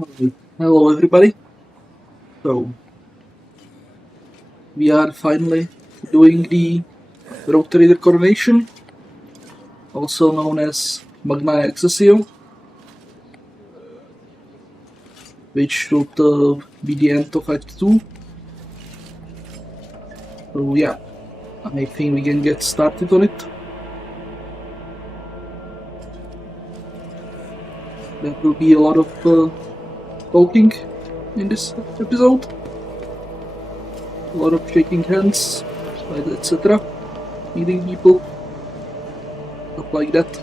Alright, hello everybody. So we are finally doing the Rogue Trader Coronation, also known as Magnae Accessio, which should be the end of Act 2. So yeah, I think we can get started on it. There will be a lot of talking in this episode, a lot of shaking hands, etc., meeting people, stuff like that.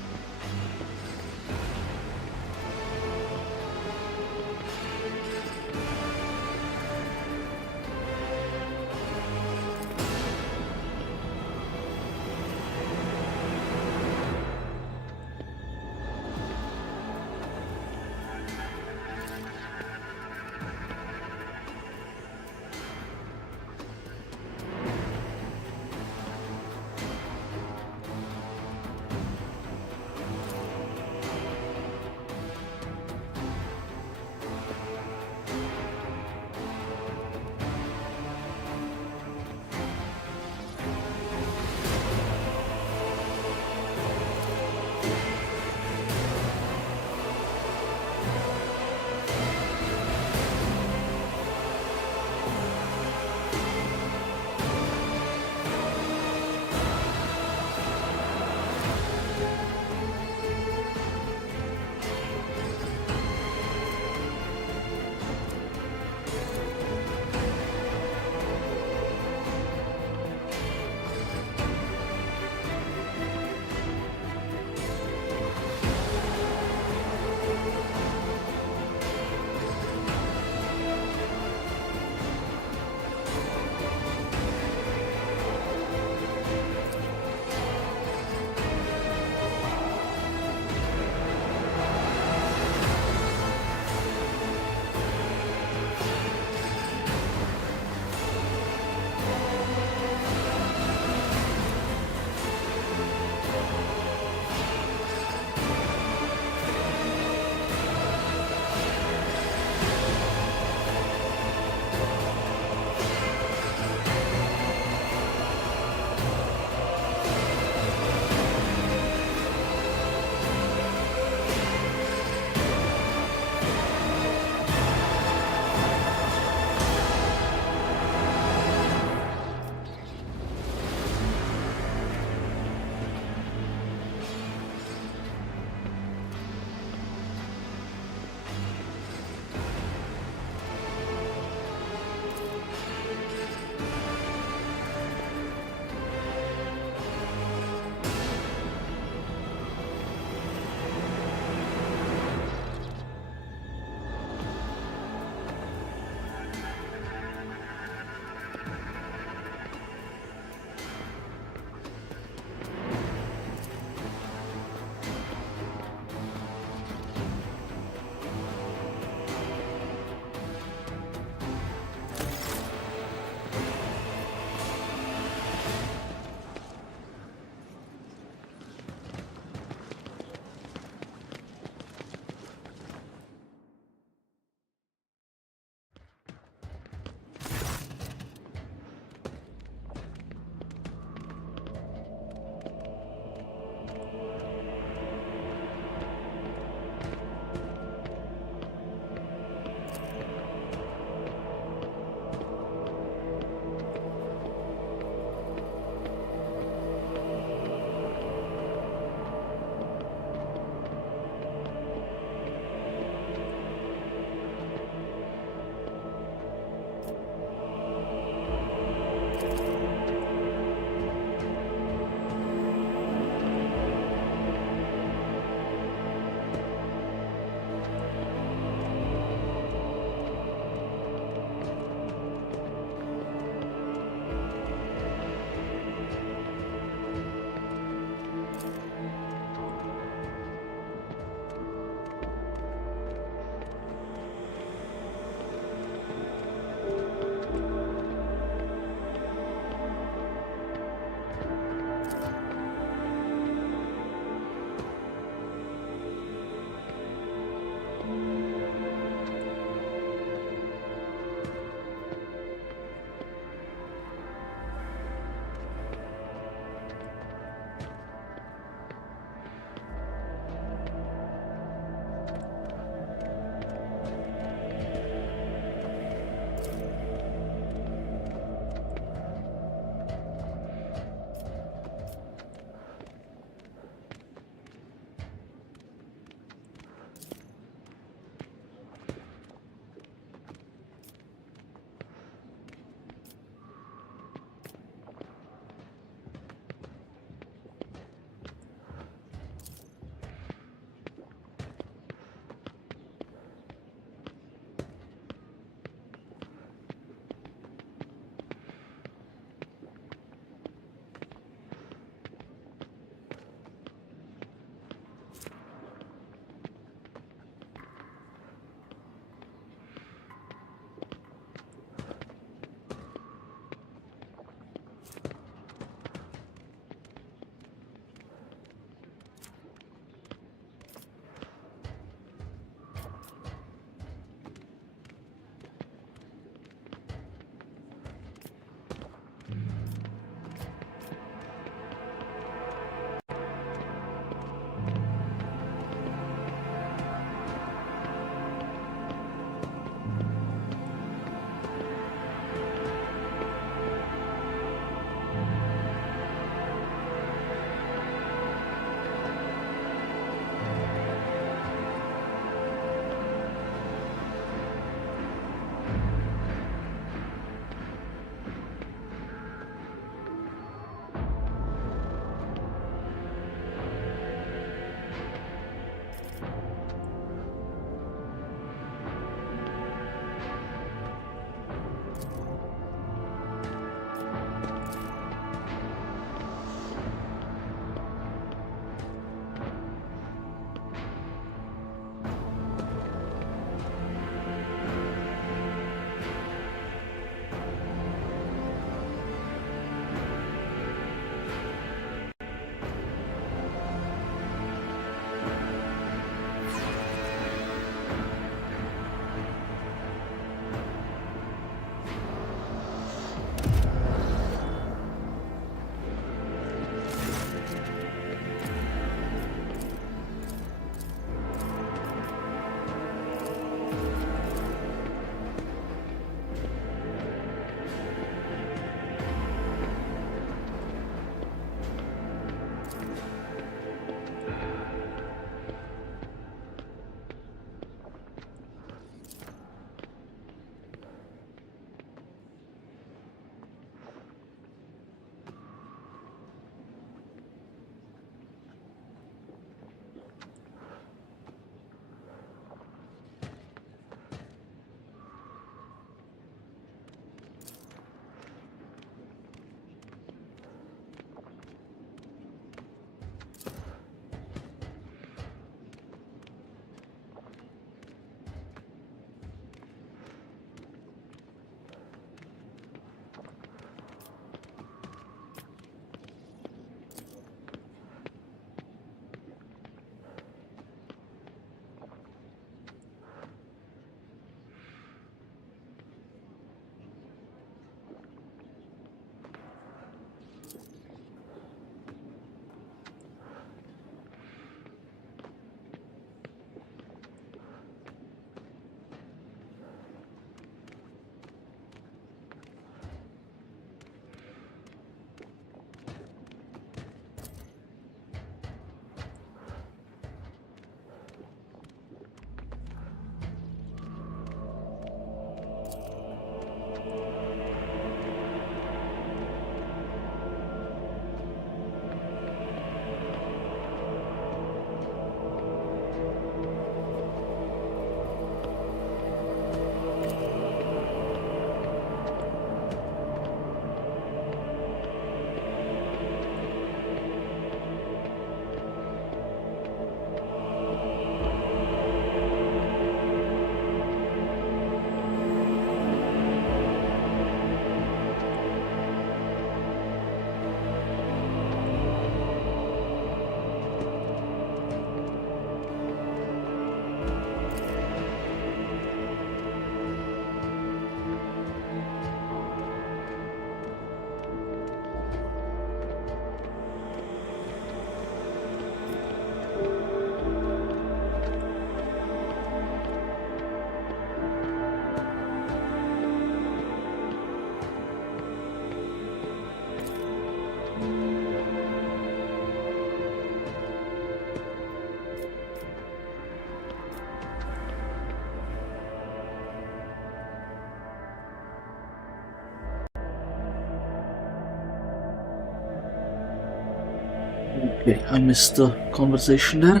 Okay, I missed the conversation there.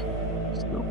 So.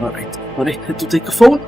Alright, sorry, had to take a phone.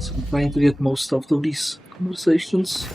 So I'm trying to get most out of these conversations.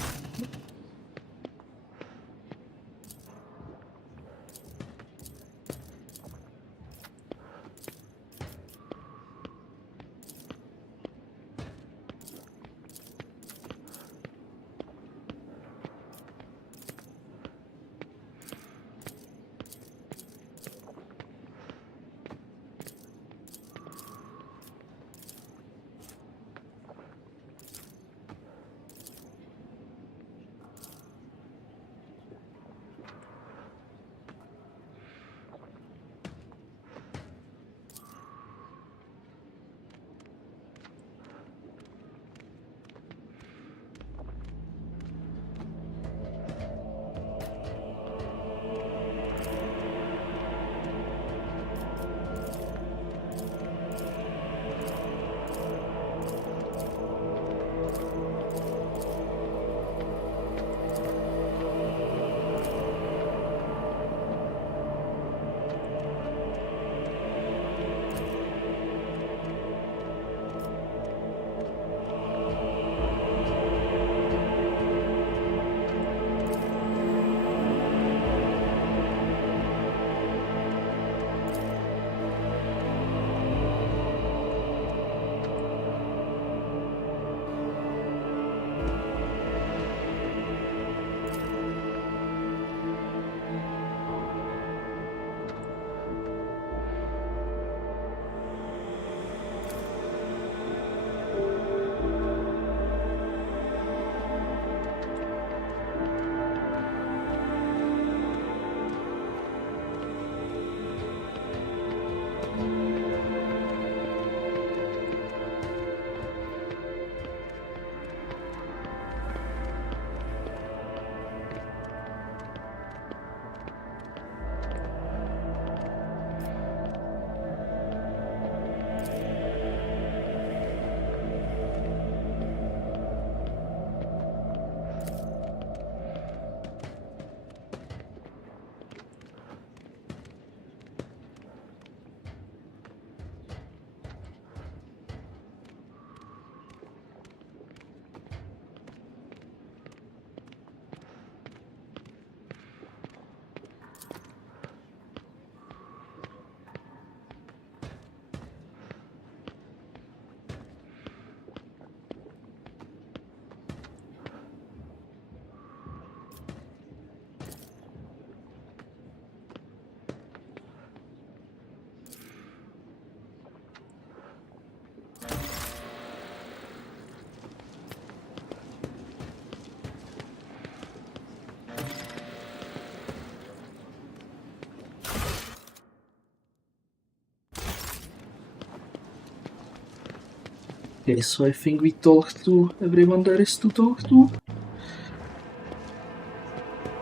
Okay, so I think we talked to everyone there is to talk to.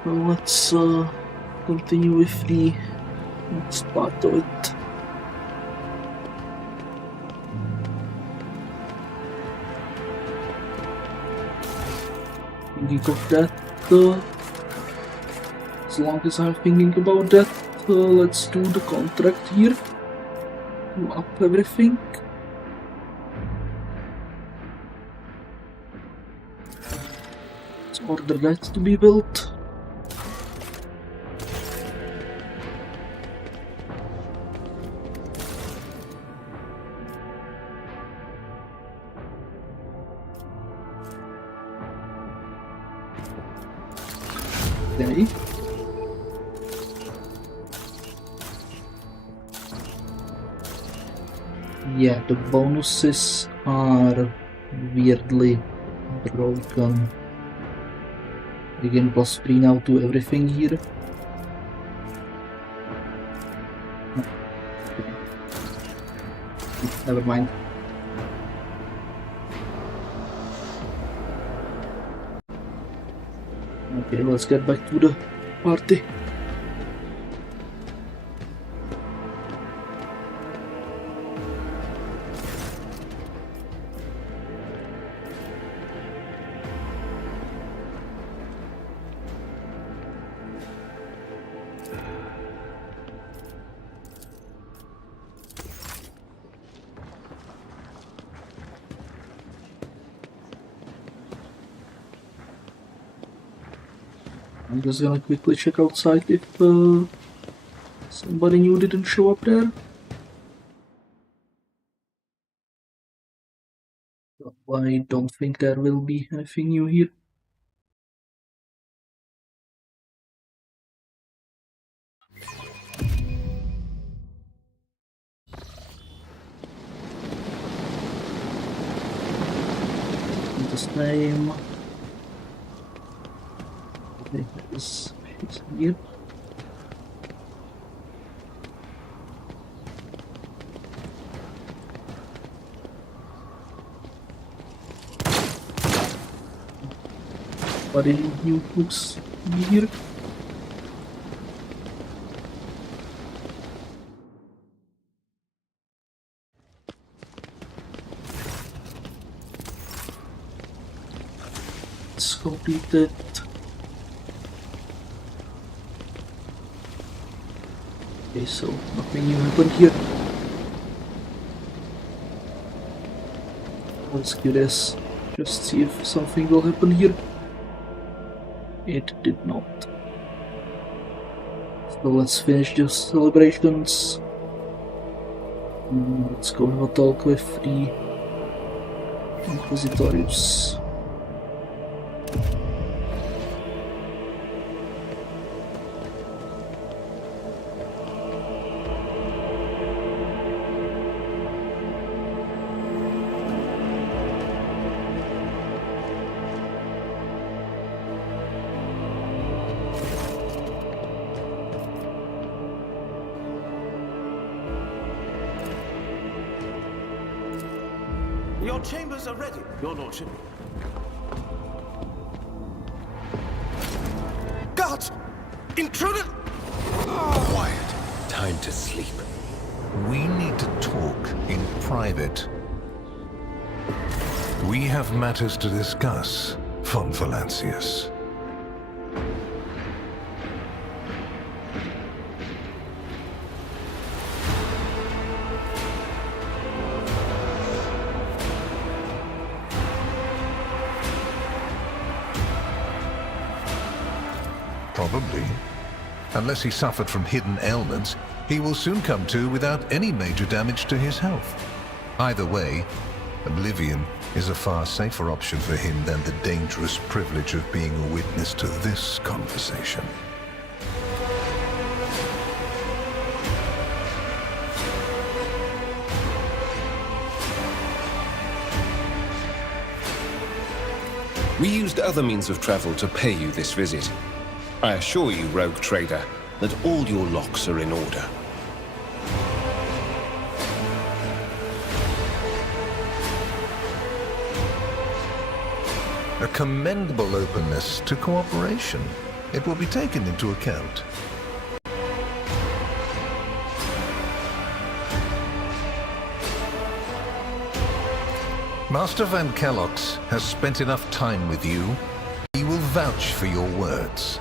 So let's continue with the next part of it. Thinking of that, as long as I'm thinking about that, let's do the contract here. Do up everything. Let's order that to be built. Okay. Yeah, the bonuses are weirdly broken. Again, +3 now to everything here. Okay. Never mind. Okay, let's get back to the party. I'm just gonna quickly check outside if somebody new didn't show up there. I don't think there will be anything new here. This name. Okay, this is here. But any new books here? It's completed. Okay, so nothing new happened here. Let's do this. Just see if something will happen here. It did not. So let's finish the celebrations. Let's go have a talk with the Inquisitorius. Your chambers are ready, Your Lordship. Guards! Intruder! Quiet. Time to sleep. We need to talk in private. We have matters to discuss, von Valencius. Probably. Unless he suffered from hidden ailments, he will soon come to without any major damage to his health. Either way, oblivion is a far safer option for him than the dangerous privilege of being a witness to this conversation. We used other means of travel to pay you this visit. I assure you, rogue trader, that all your locks are in order. A commendable openness to cooperation. It will be taken into account. Master Van Kellox has spent enough time with you. He will vouch for your words.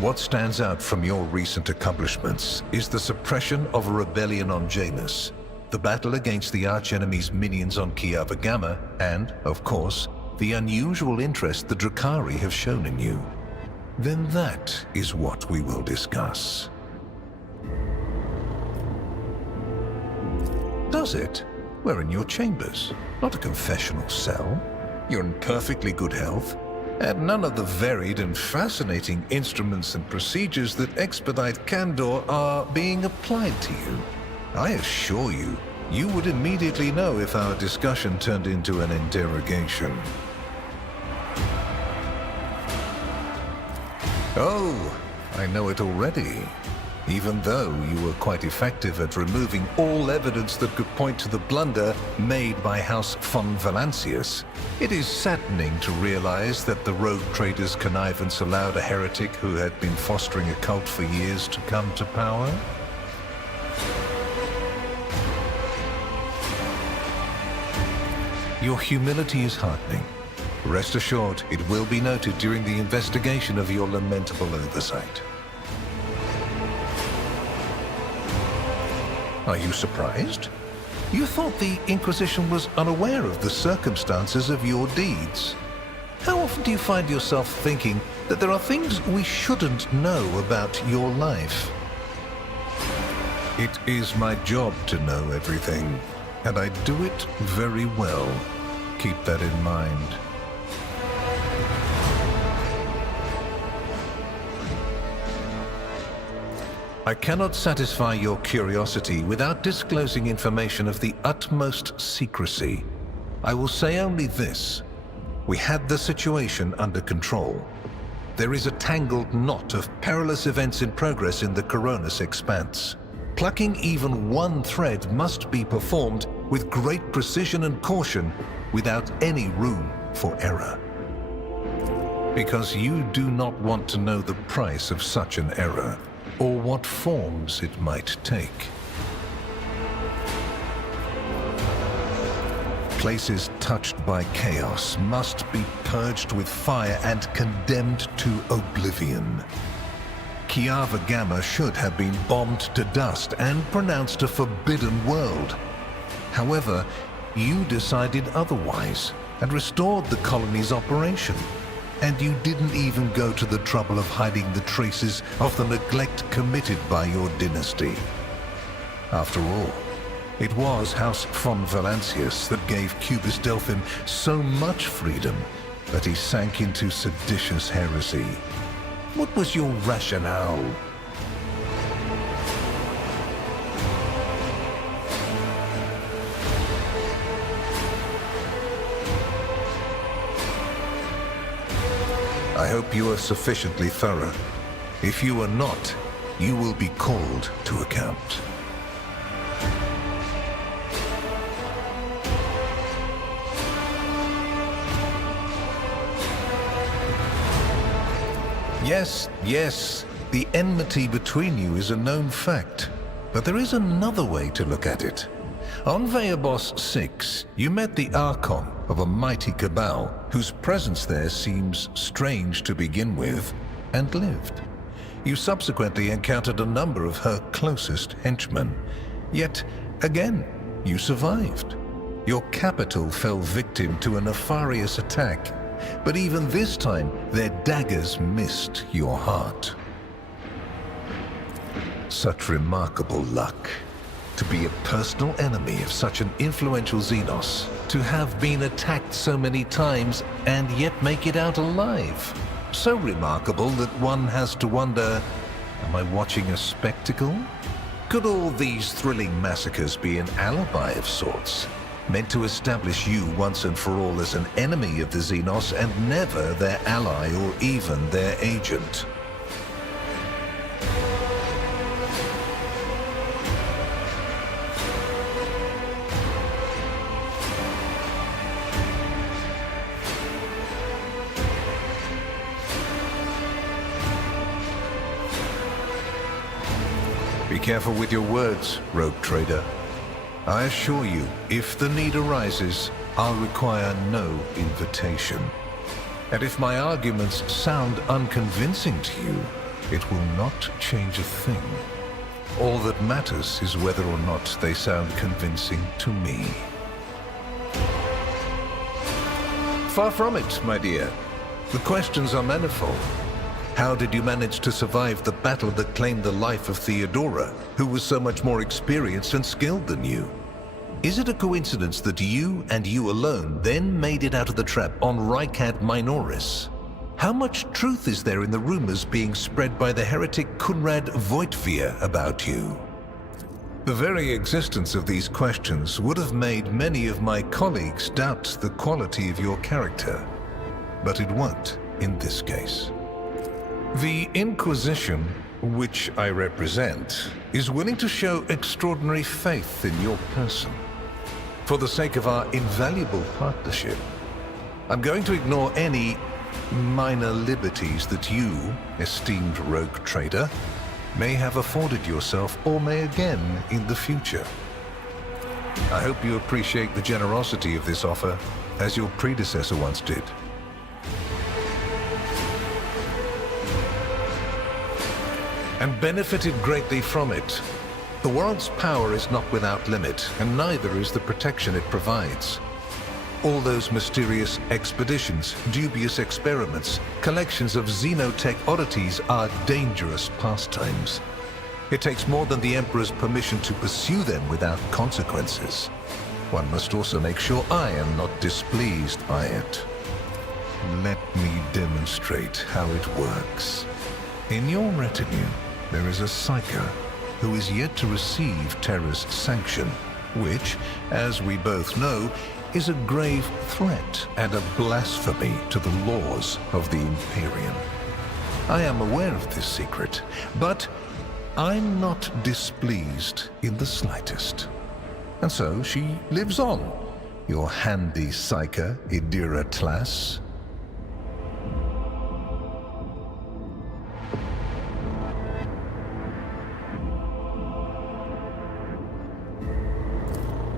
What stands out from your recent accomplishments is the suppression of a rebellion on Janus, the battle against the archenemy's minions on Kiava Gamma, and, of course, the unusual interest the Drakari have shown in you. Then that is what we will discuss. Does it? We're in your chambers, not a confessional cell. You're in perfectly good health, and none of the varied and fascinating instruments and procedures that expedite candor are being applied to you. I assure you, you would immediately know if our discussion turned into an interrogation. Oh, I know it already. Even though you were quite effective at removing all evidence that could point to the blunder made by House von Valencius, it is saddening to realize that the rogue trader's connivance allowed a heretic who had been fostering a cult for years to come to power. Your humility is heartening. Rest assured, it will be noted during the investigation of your lamentable oversight. Are you surprised? You thought the Inquisition was unaware of the circumstances of your deeds. How often do you find yourself thinking that there are things we shouldn't know about your life? It is my job to know everything, and I do it very well. Keep that in mind. I cannot satisfy your curiosity without disclosing information of the utmost secrecy. I will say only this. We had the situation under control. There is a tangled knot of perilous events in progress in the Koronus Expanse. Plucking even one thread must be performed with great precision and caution without any room for error. Because you do not want to know the price of such an error, or what forms it might take. Places touched by chaos must be purged with fire and condemned to oblivion. Kiava Gamma should have been bombed to dust and pronounced a forbidden world. However, you decided otherwise and restored the colony's operation. And you didn't even go to the trouble of hiding the traces of the neglect committed by your dynasty. After all, it was House von Valencius that gave Cubus Delphim so much freedom that he sank into seditious heresy. What was your rationale? I hope you are sufficiently thorough. If you are not, you will be called to account. Yes, the enmity between you is a known fact. But there is another way to look at it. On Veabos 6, you met the Archon of a mighty cabal, whose presence there seems strange to begin with, and lived. You subsequently encountered a number of her closest henchmen. Yet, again, you survived. Your capital fell victim to a nefarious attack, but even this time, their daggers missed your heart. Such remarkable luck. To be a personal enemy of such an influential Xenos, to have been attacked so many times and yet make it out alive. So remarkable that one has to wonder, am I watching a spectacle? Could all these thrilling massacres be an alibi of sorts, meant to establish you once and for all as an enemy of the Xenos and never their ally or even their agent? Be careful with your words, rogue trader. I assure you, if the need arises, I'll require no invitation. And if my arguments sound unconvincing to you, it will not change a thing. All that matters is whether or not they sound convincing to me. Far from it, my dear. The questions are manifold. How did you manage to survive the battle that claimed the life of Theodora, who was so much more experienced and skilled than you? Is it a coincidence that you and you alone then made it out of the trap on Raikat Minoris? How much truth is there in the rumors being spread by the heretic Kunrad Voitvia about you? The very existence of these questions would have made many of my colleagues doubt the quality of your character, but it won't in this case. The Inquisition, which I represent, is willing to show extraordinary faith in your person. For the sake of our invaluable partnership, I'm going to ignore any minor liberties that you, esteemed rogue trader, may have afforded yourself or may again in the future. I hope you appreciate the generosity of this offer, as your predecessor once did. And benefited greatly from it. The warrant's power is not without limit, and neither is the protection it provides. All those mysterious expeditions, dubious experiments, collections of xenotech oddities are dangerous pastimes. It takes more than the Emperor's permission to pursue them without consequences. One must also make sure I am not displeased by it. Let me demonstrate how it works. In your retinue, there is a Psyker who is yet to receive Terra's sanction, which, as we both know, is a grave threat and a blasphemy to the laws of the Imperium. I am aware of this secret, but I'm not displeased in the slightest. And so she lives on, your handy Psyker, Idira Tlas.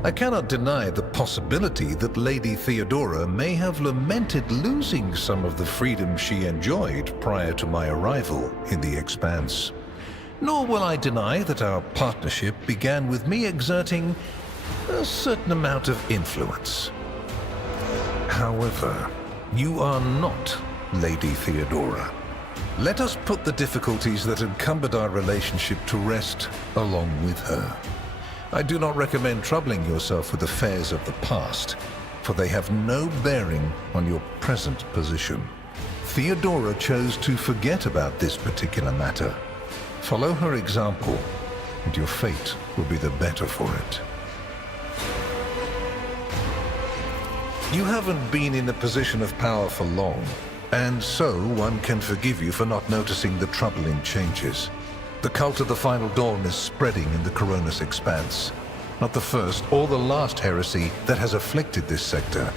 I cannot deny the possibility that Lady Theodora may have lamented losing some of the freedom she enjoyed prior to my arrival in the Expanse. Nor will I deny that our partnership began with me exerting a certain amount of influence. However, you are not Lady Theodora. Let us put the difficulties that encumbered our relationship to rest along with her. I do not recommend troubling yourself with affairs of the past, for they have no bearing on your present position. Theodora chose to forget about this particular matter. Follow her example, and your fate will be the better for it. You haven't been in a position of power for long, and so one can forgive you for not noticing the troubling changes. The cult of the Final Dawn is spreading in the Koronus Expanse. Not the first or the last heresy that has afflicted this sector,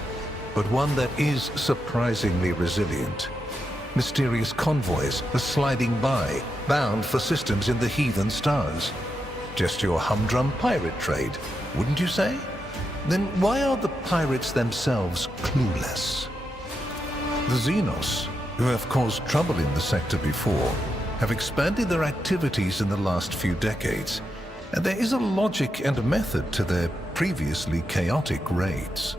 but one that is surprisingly resilient. Mysterious convoys are sliding by, bound for systems in the heathen stars. Just your humdrum pirate trade, wouldn't you say? Then why are the pirates themselves clueless? The Xenos, who have caused trouble in the sector before, have expanded their activities in the last few decades, and there is a logic and method to their previously chaotic raids.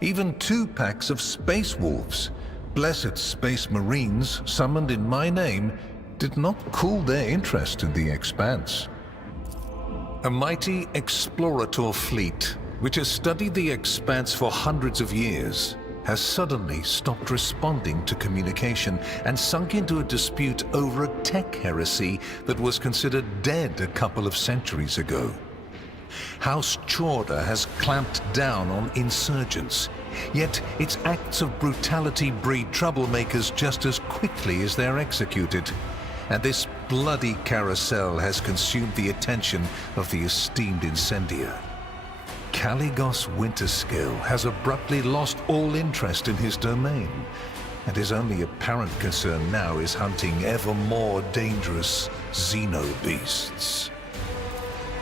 Even 2 packs of space wolves, blessed space marines summoned in my name, did not cool their interest in the Expanse. A mighty explorator fleet, which has studied the Expanse for hundreds of years, has suddenly stopped responding to communication and sunk into a dispute over a tech heresy that was considered dead a couple of centuries ago. House Chorda has clamped down on insurgents, yet its acts of brutality breed troublemakers just as quickly as they're executed. And this bloody carousel has consumed the attention of the esteemed incendiar. Caligos Winterskill has abruptly lost all interest in his domain, and his only apparent concern now is hunting ever more dangerous xenobeasts.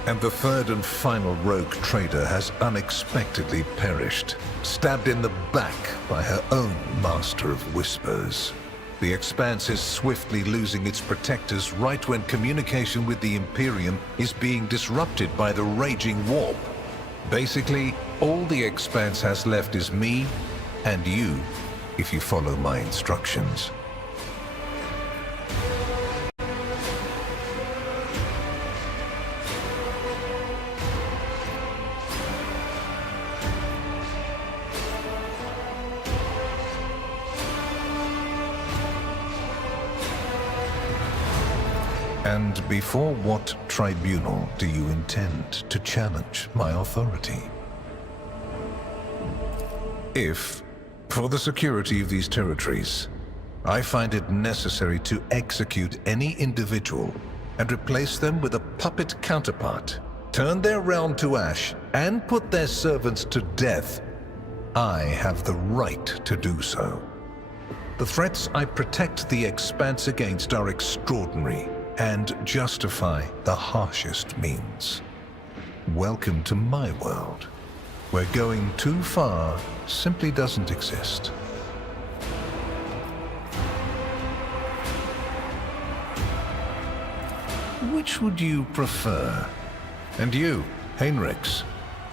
And the third and final rogue trader has unexpectedly perished, stabbed in the back by her own Master of Whispers. The Expanse is swiftly losing its protectors right when communication with the Imperium is being disrupted by the raging warp. Basically, all the Expanse has left is me and you, if you follow my instructions. And before what tribunal do you intend to challenge my authority? If, for the security of these territories, I find it necessary to execute any individual and replace them with a puppet counterpart, turn their realm to ash, and put their servants to death, I have the right to do so. The threats I protect the Expanse against are extraordinary and justify the harshest means. Welcome to my world, where going too far simply doesn't exist. Which would you prefer? And you, Heinrichs,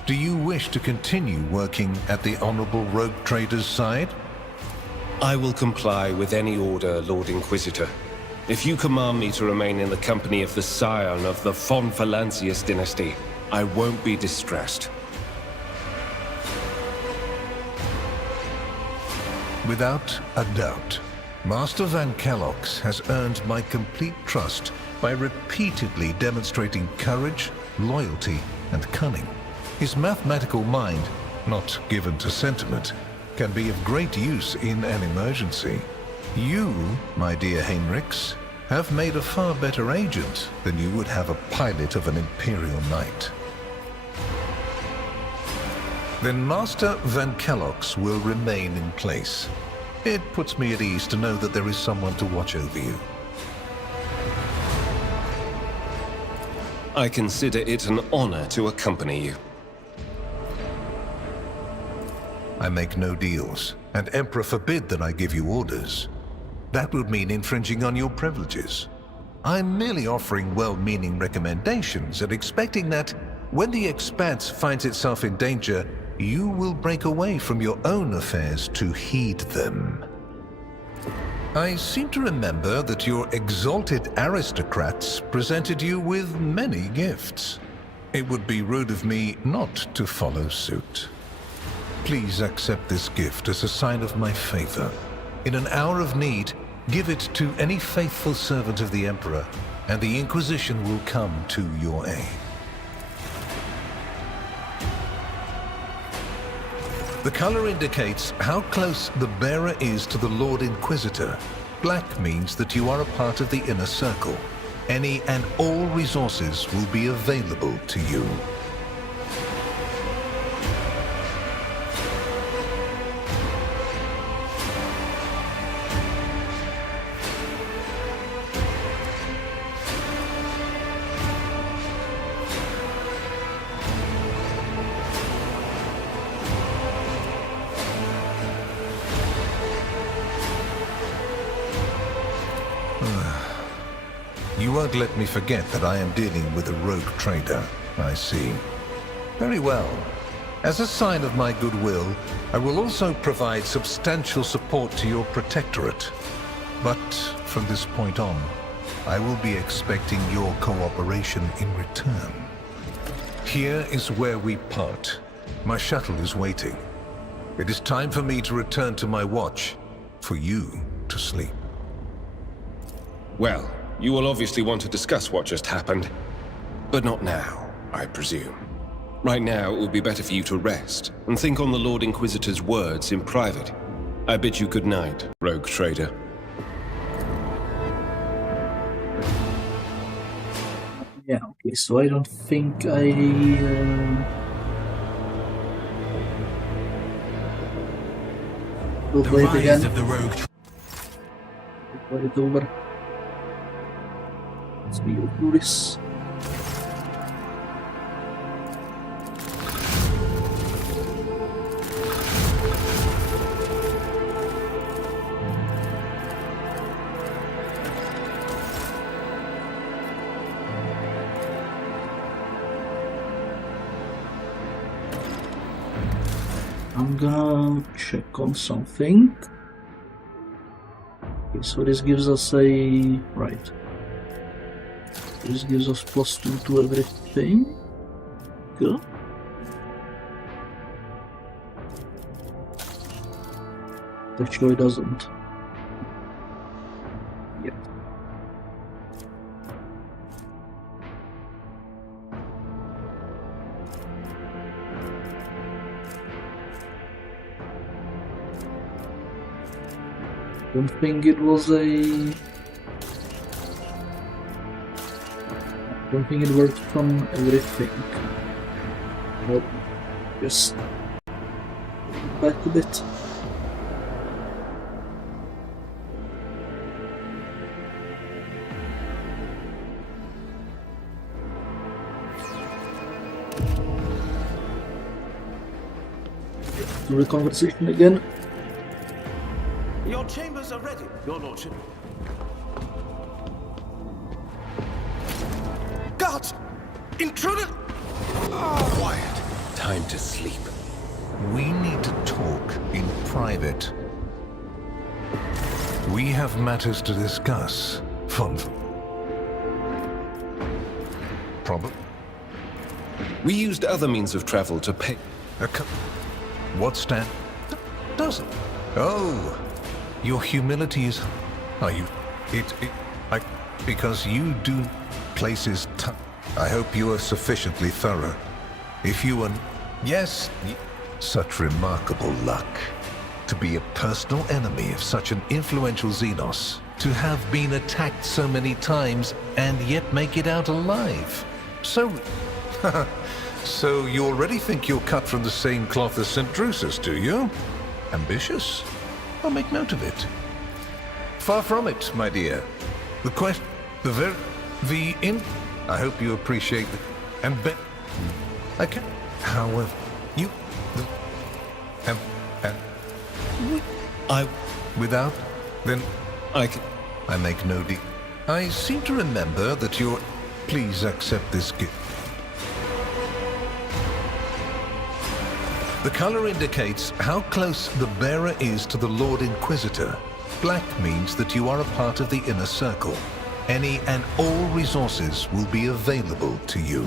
Do you wish to continue working at the Honorable Rogue Trader's side? I will comply with any order, Lord Inquisitor. If you command me to remain in the company of the scion of the von Valencius dynasty, I won't be distressed. Without a doubt, Master Van Kellox has earned my complete trust by repeatedly demonstrating courage, loyalty, and cunning. His mathematical mind, not given to sentiment, can be of great use in an emergency. You, my dear Heinrichs, have made a far better agent than you would have a pilot of an Imperial Knight. Then Master Van Kellox will remain in place. It puts me at ease to know that there is someone to watch over you. I consider it an honor to accompany you. I make no deals, and Emperor forbid that I give you orders. That would mean infringing on your privileges. I'm merely offering well-meaning recommendations and expecting that, when the Expanse finds itself in danger, you will break away from your own affairs to heed them. I seem to remember that your exalted aristocrats presented you with many gifts. It would be rude of me not to follow suit. Please accept this gift as a sign of my favor. In an hour of need, give it to any faithful servant of the Emperor, and the Inquisition will come to your aid. The color indicates how close the bearer is to the Lord Inquisitor. Black means that you are a part of the inner circle. Any and all resources will be available to you. You won't let me forget that I am dealing with a rogue trader, I see. Very well. As a sign of my goodwill, I will also provide substantial support to your protectorate. But from this point on, I will be expecting your cooperation in return. Here is where we part. My shuttle is waiting. It is time for me to return to my watch, for you to sleep. Well, you will obviously want to discuss what just happened. But not now, I presume. Right now, it would be better for you to rest and think on the Lord Inquisitor's words in private. I bid you good night, rogue trader. Yeah, okay, so I don't think I will play it again. Of the rogue. Play it over. Let's go through this. I'm gonna check on something. Okay, so this gives us a... right. This gives us +2 to everything. Good. Actually, it doesn't. Yet. Don't think it was a... don't think it worked from everything. Nope. Just back a bit. Do the conversation again. Your chambers are ready, Your Lordship. Guards! Intruder! Quiet. time to sleep. We need to talk in private. We have matters to discuss, von... Probably. We used other means of travel to pay... What stand? Doesn't. Oh, your humility is... Are you... Because you do places... I hope you are sufficiently thorough. If you are... Yes, such remarkable luck. To be a personal enemy of such an influential Xenos. To have been attacked so many times and yet make it out alive. So... So you already think you're cut from the same cloth as St. Drusus, do you? Ambitious? I'll make note of it. Far from it, my dear. The quest... I hope you appreciate the... I can... However... You... Without... Then... I make no deal. I seem to remember that you're... Please accept this gift. The color indicates how close the bearer is to the Lord Inquisitor. Black means that you are a part of the inner circle. Any and all resources will be available to you.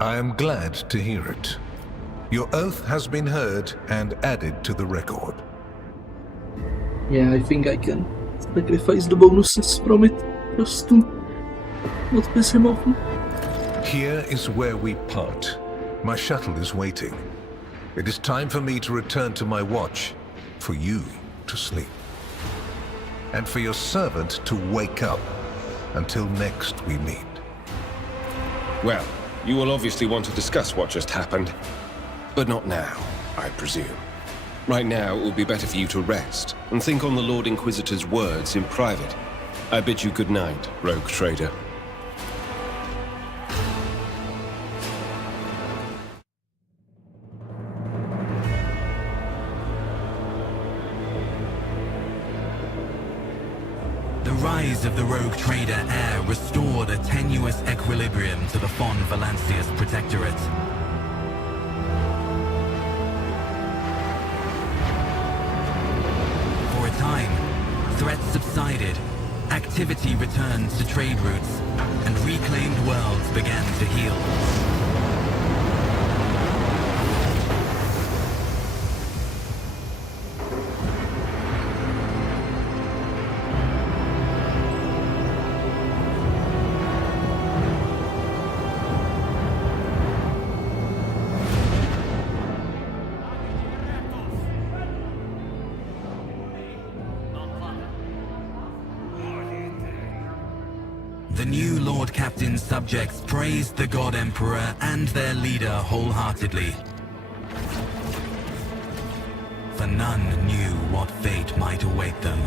I am glad to hear it. Your oath has been heard and added to the record. Yeah, I think I can sacrifice the bonuses from it just to not piss him off. Here is where we part. My shuttle is waiting. It is time for me to return to my watch, for you to sleep, and for your servant to wake up. Until next we meet. Well, you will obviously want to discuss what just happened. But not now, I presume. Right now, it will be better for you to rest and think on the Lord Inquisitor's words in private. I bid you good night, rogue trader. The rise of the rogue trader heir restored a tenuous equilibrium to the von Valencius Protectorate. For a time, threats subsided, activity returned to trade routes, and reclaimed worlds began to heal. The new Lord Captain's subjects praised the God Emperor and their leader wholeheartedly. For none knew what fate might await them.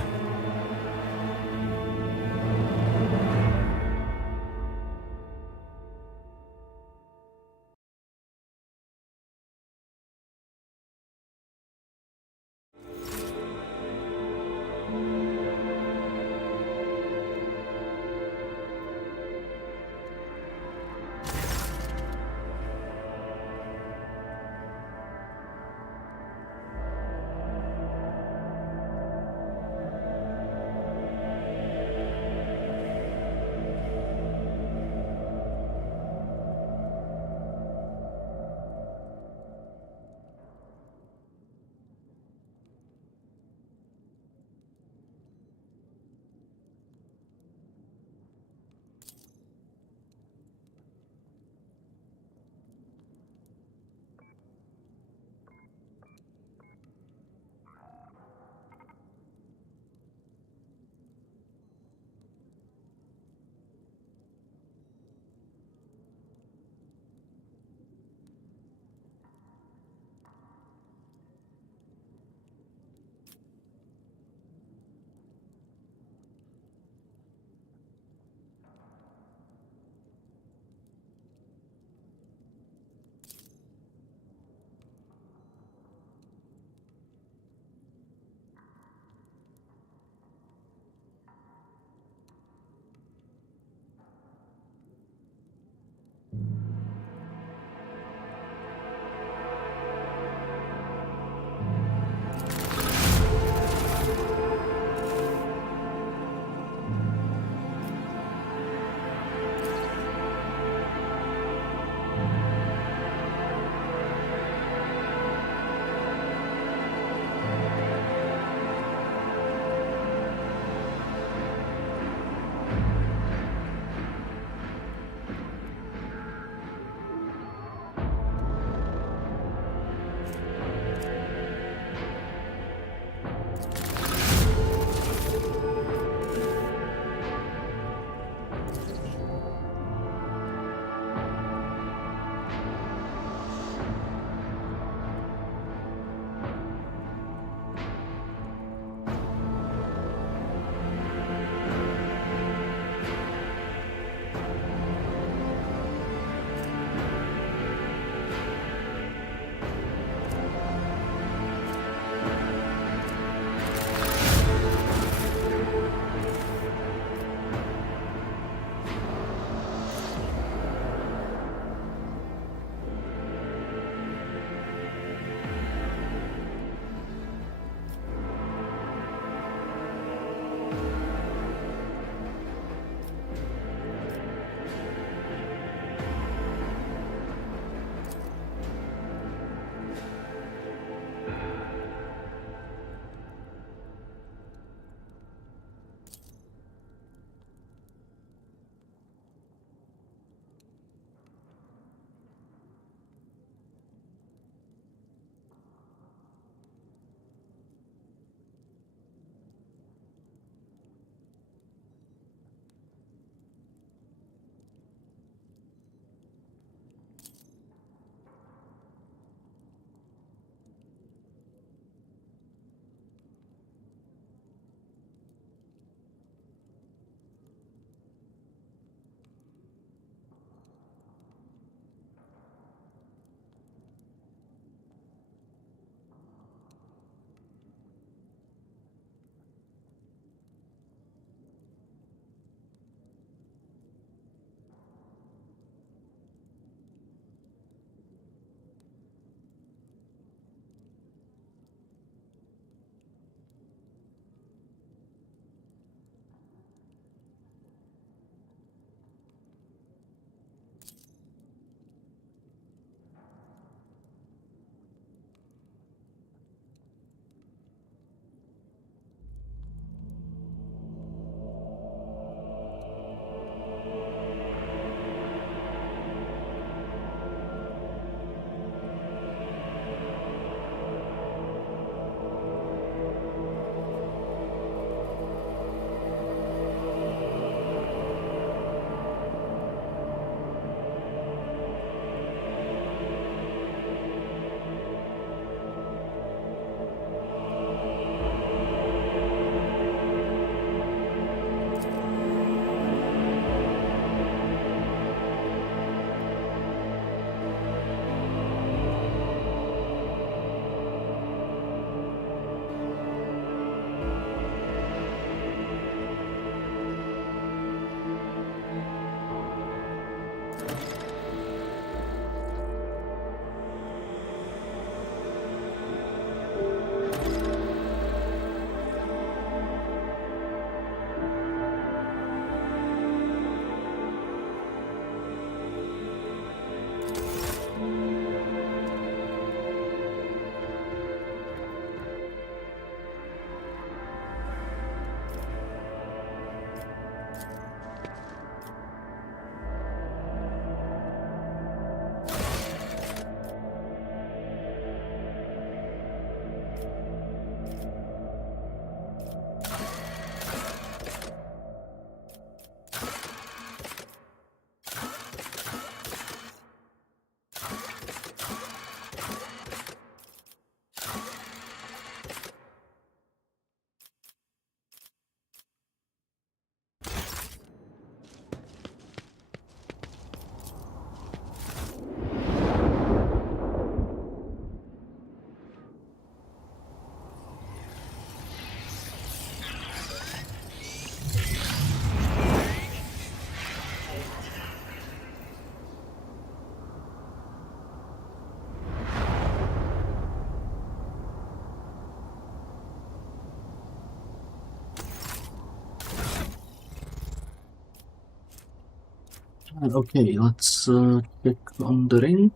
Okay, let's check on the ring.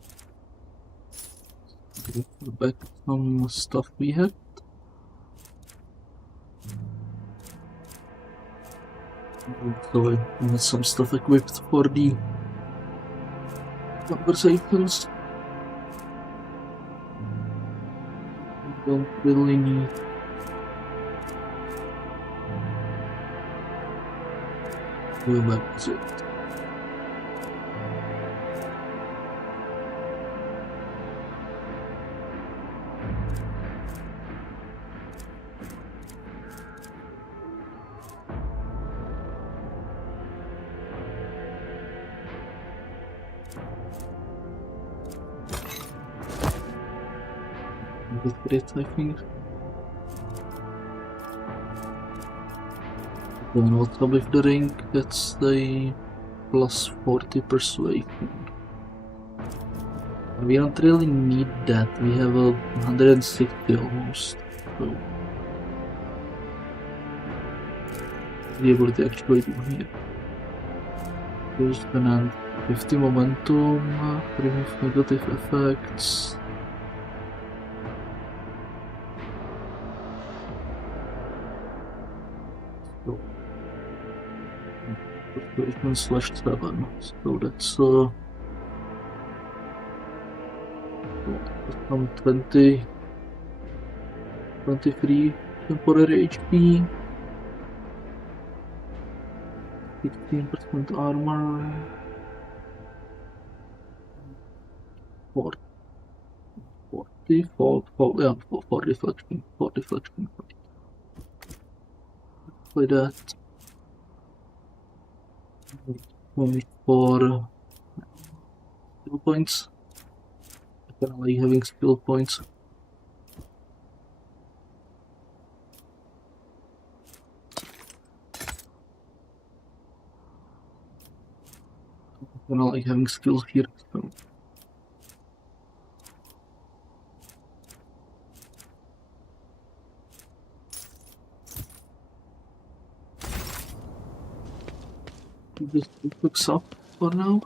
Go back some stuff we had. So I had some stuff equipped for the conversations. We don't really need. Where is it? It, I think. Then also with the ring, that's the plus 40 persuasion. We don't really need that. We have a 160 almost. So be able to actually do here. There's an 50 momentum, remove negative effects. So persuasion /7. So that's some 23 temporary HP. 16% armor, 40, yeah, 4 deflection, 4 deflection. Play that. 24 skill points. I kinda like having skill points. I kinda like having skills here. So. Just looks up for now.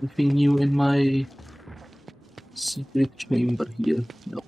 Nothing new in my secret chamber here. No.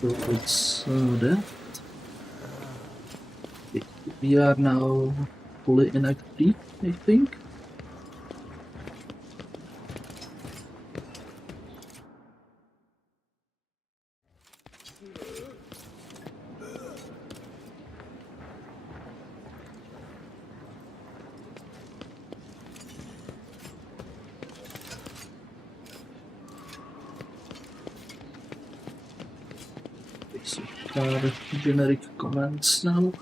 So it's that. We are now fully in Act 3, I think. what are generic commands now?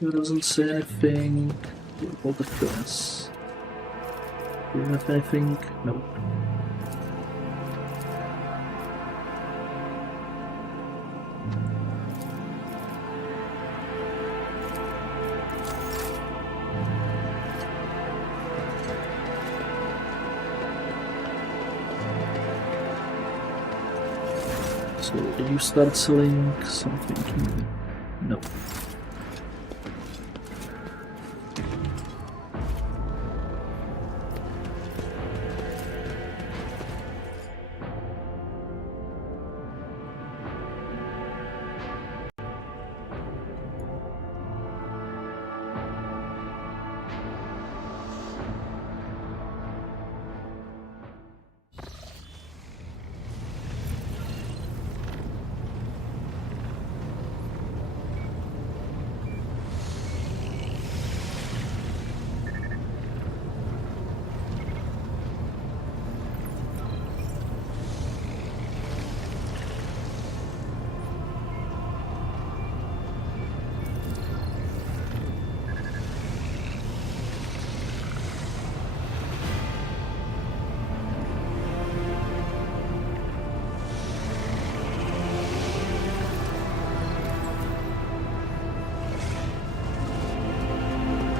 It doesn't say anything. What about the class? Do you have anything? No. So, did you start selling something? No.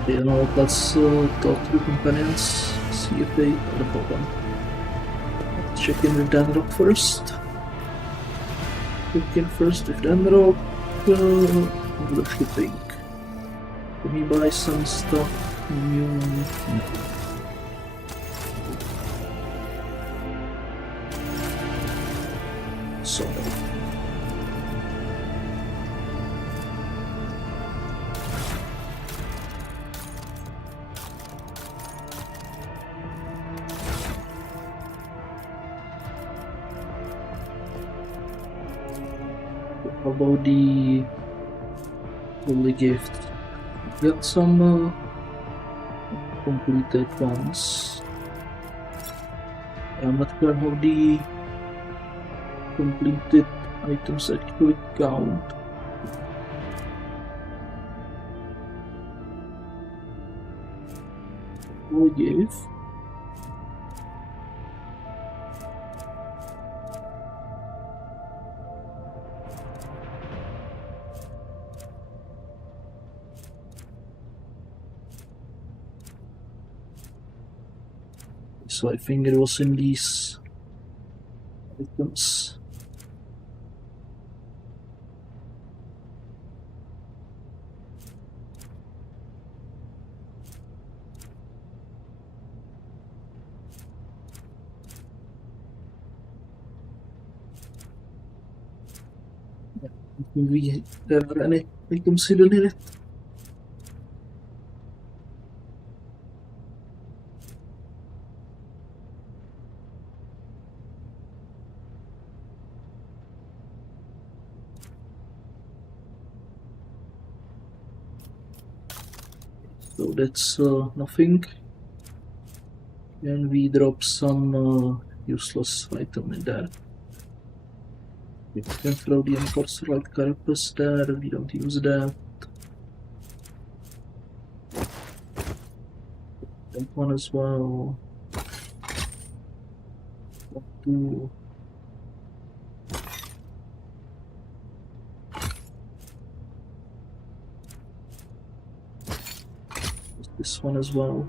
You know what, let's talk to the companions, see if they are the problem. Let's check in with Danrock first. Check in first with Danrock. The shipping. Can we buy some stuff new? No. So no. How about the holy gift? Got some completed ones. I'm not sure how the completed items actually count. Holy gift. So I think it was in these items. Yeah, maybe there are any items hidden in it. So that's nothing. And we drop some useless item in there. We can throw the enforcer like carapace there, we don't use that. That one as well. What to this one as well.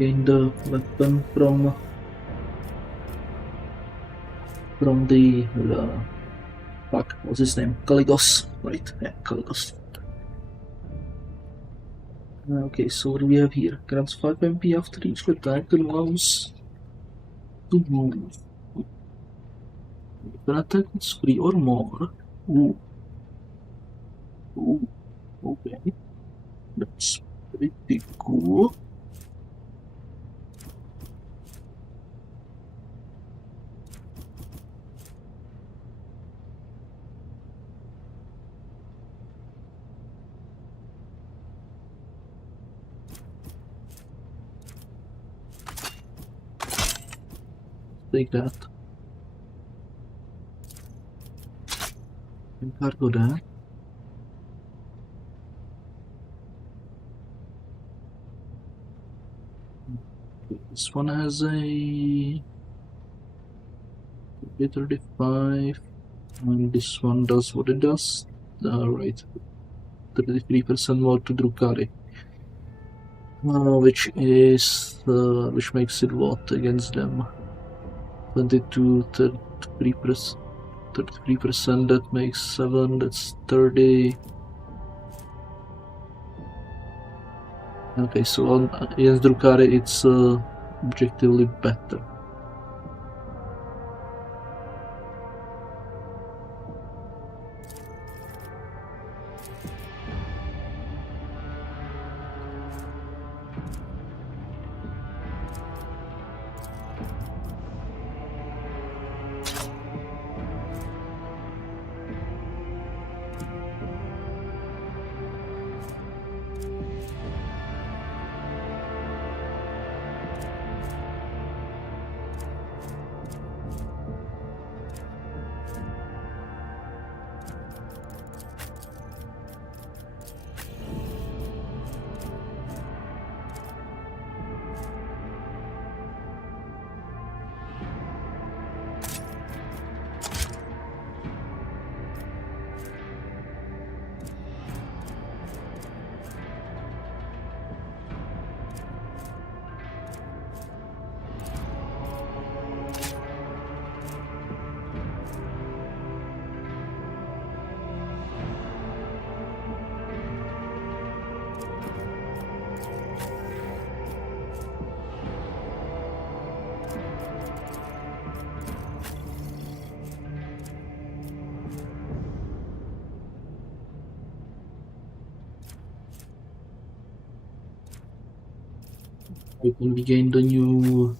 gain the weapon from the fuck, what's his name? Caligos, right? Yeah, Caligos. Okay, so what do we have here? Grants 5 MP after each attack and allows to move. If an attack is 3 or more. Ooh. Ooh. Okay. That's pretty cool. Take that. And cargo that. This one has a 35, and this one does what it does. Right, 33% more to Drukari, which makes it what against them? 22, 33%. 33%. That makes 7. That's 30. Okay, so against Drukari it's objectively better. We gained a new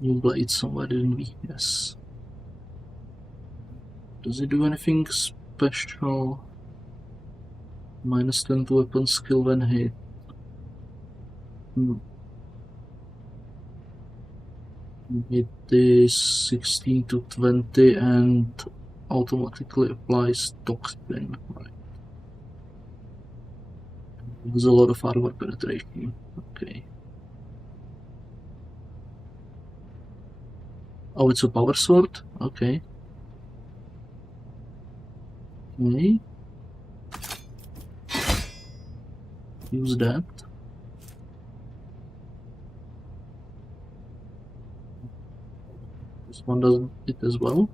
blade somewhere, didn't we? Yes. Does it do anything special? -10 to weapon skill when hit. It is 16 to 20 and automatically applies toxin. Right. There's a lot of armor penetration. Okay. Oh, it's a power sword? Okay. Okay. Use that. This one does it as well.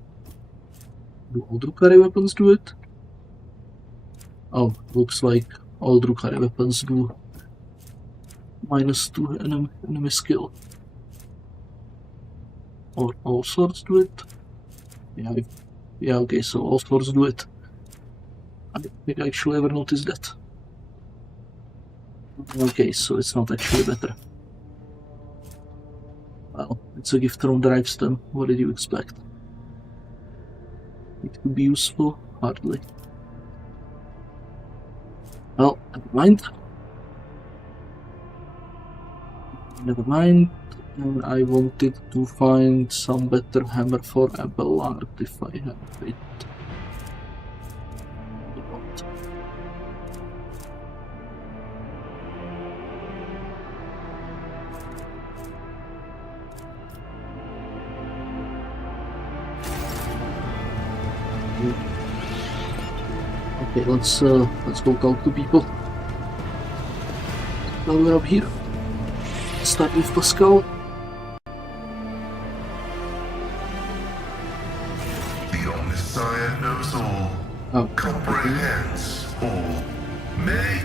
Do all Drukari weapons do it? Oh, looks like all Drukari weapons do -2 enemy skill. Or all swords do it? Yeah, okay, so all swords do it. I don't think I actually ever noticed that. Okay, so it's not actually better. Well, it's a gift from Drivestem. What did you expect? It could be useful? Hardly. Well, never mind. Never mind. And I wanted to find some better hammer for Abelard if I have it. Okay, let's go talk to people. Now we're up here. Start with Pascal. The Omnissiah knows all, Oh, comprehends all. May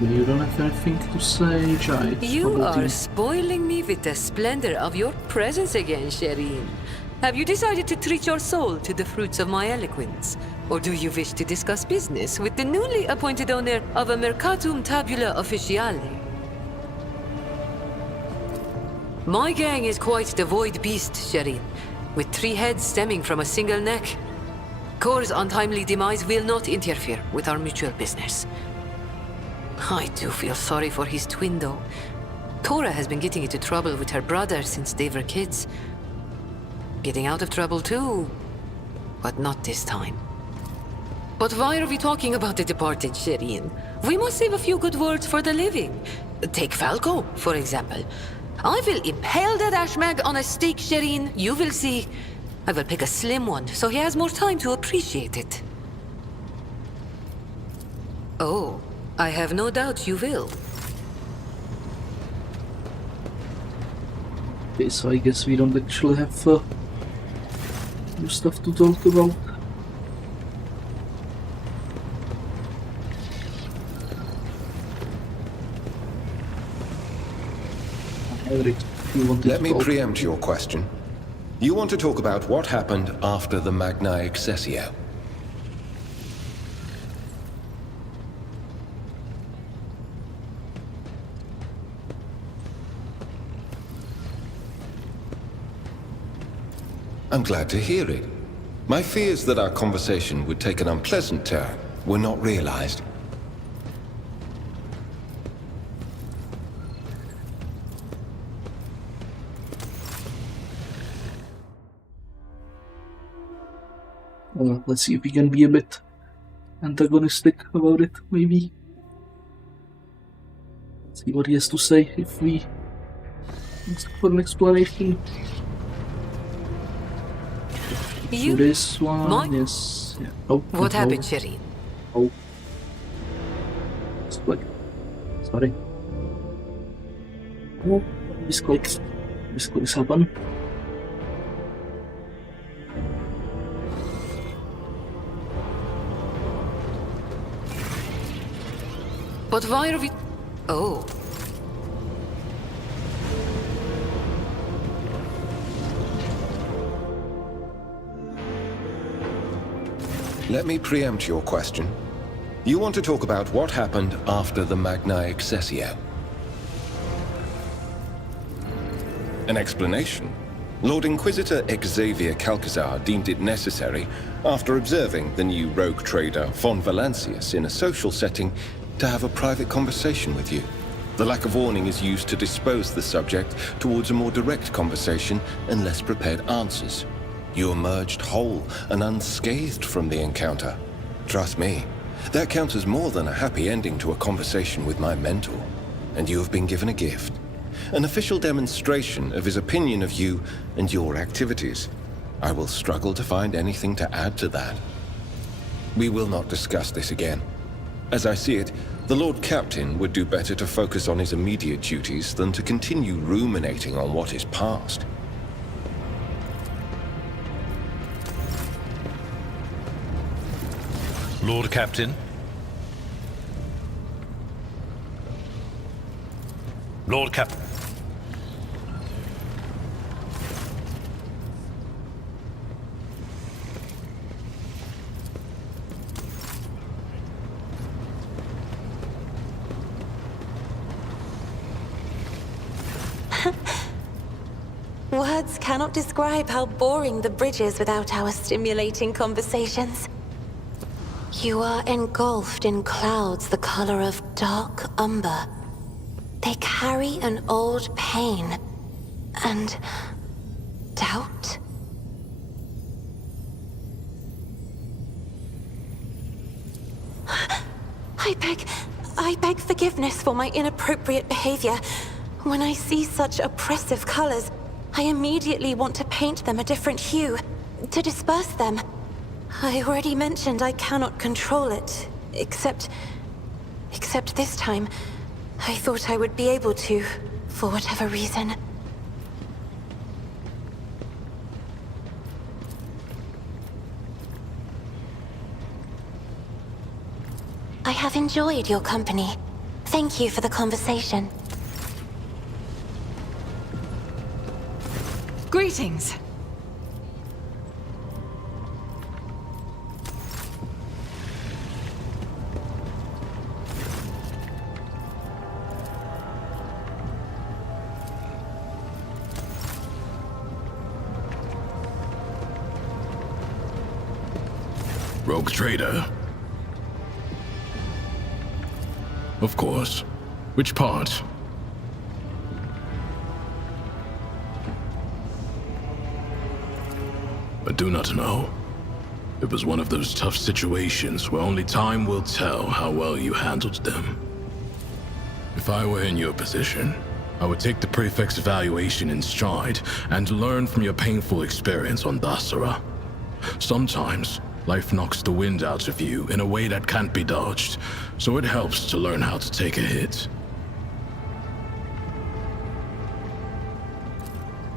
you don't have anything to say, Jai? You Bubble are tea. spoiling me with the splendor of your presence again, Shireen. Have you decided to treat your soul to the fruits of my eloquence? Or do you wish to discuss business with the newly appointed owner of a Mercatum Tabula Officiale? My gang is quite the void beast, Shireen, with 3 heads stemming from a single neck. Kor's untimely demise will not interfere with our mutual business. I do feel sorry for his twin, though. Cora has been getting into trouble with her brother since they were kids. Getting out of trouble too, but not this time. But why are we talking about the departed, Shireen? We must save a few good words for the living. Take Falco, for example. I will impale that ashmag on a stake, Shireen. You will see. I will pick a slim one, so he has more time to appreciate it. Oh, I have no doubt you will. Okay, so I guess we don't actually have new stuff to talk about. Henrik, you wanted Let to me talk. preempt your question. You want to talk about what happened after the Magnae Accessio? I'm glad to hear it. My fears that our conversation would take an unpleasant turn were not realized. Let's see if we can be a bit antagonistic about it, maybe. See what he has to say if we ask for an explanation. You... This one, Mine? yes. Yeah. Oh, What no. happened, Shireen? Oh. Misclick. Sorry. Oh, misclicks. Misclicks happen. But why are we... Oh. Let me preempt your question. You want to talk about what happened after the Magnae Accessio? An explanation? Lord Inquisitor Xavier Calcazar deemed it necessary, after observing the new rogue trader von Valencius in a social setting, to have a private conversation with you. The lack of warning is used to dispose the subject towards a more direct conversation and less prepared answers. You emerged whole and unscathed from the encounter. Trust me, that counts as more than a happy ending to a conversation with my mentor. And you have been given a gift. An official demonstration of his opinion of you and your activities. I will struggle to find anything to add to that. We will not discuss this again. As I see it, the Lord Captain would do better to focus on his immediate duties than to continue ruminating on what is past. Lord Captain? Lord Captain. Words cannot describe how boring the bridge is without our stimulating conversations. You are engulfed in clouds the color of dark umber. They carry an old pain and doubt. I beg forgiveness for my inappropriate behavior. When I see such oppressive colors, I immediately want to paint them a different hue, to disperse them. I already mentioned I cannot control it, except this time, I thought I would be able to, for whatever reason. I have enjoyed your company. Thank you for the conversation. Greetings. Rogue trader? Of course. Which part? I do not know. It was one of those tough situations where only time will tell how well you handled them. If I were in your position, I would take the prefect's evaluation in stride and learn from your painful experience on Dasara. Sometimes, life knocks the wind out of you in a way that can't be dodged, so it helps to learn how to take a hit.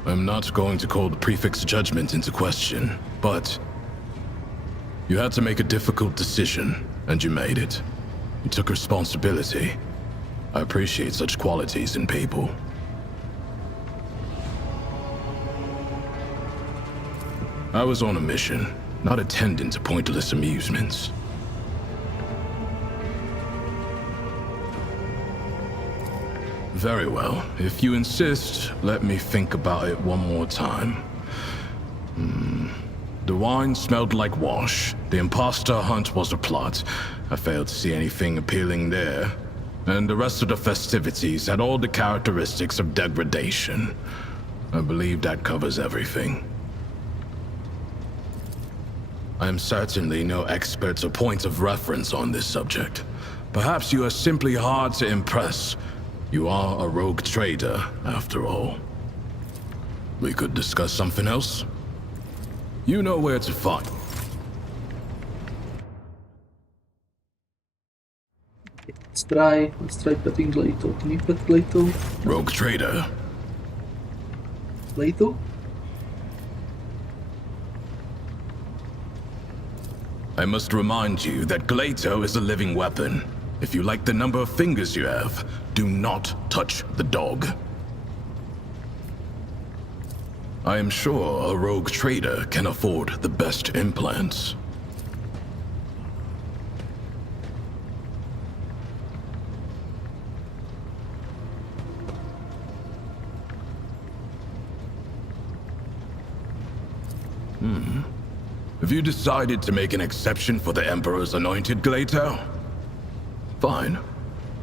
I'm not going to call the prefect's judgment into question, but you had to make a difficult decision, and you made it. You took responsibility. I appreciate such qualities in people. I was on a mission, not attending to pointless amusements. Very well. If you insist, let me think about it one more time. The wine smelled like wash. The imposter hunt was a plot. I failed to see anything appealing there. And the rest of the festivities had all the characteristics of degradation. I believe that covers everything. I am certainly no expert or point of reference on this subject. Perhaps you are simply hard to impress. You are a rogue trader, after all. We could discuss something else. You know where to find. Let's try petting Leto. Can you pet Leto? No. Rogue trader. Leto? I must remind you that Glato is a living weapon. If you like the number of fingers you have, do not touch the dog. I am sure a rogue trader can afford the best implants. Have you decided to make an exception for the Emperor's anointed Glato? Fine.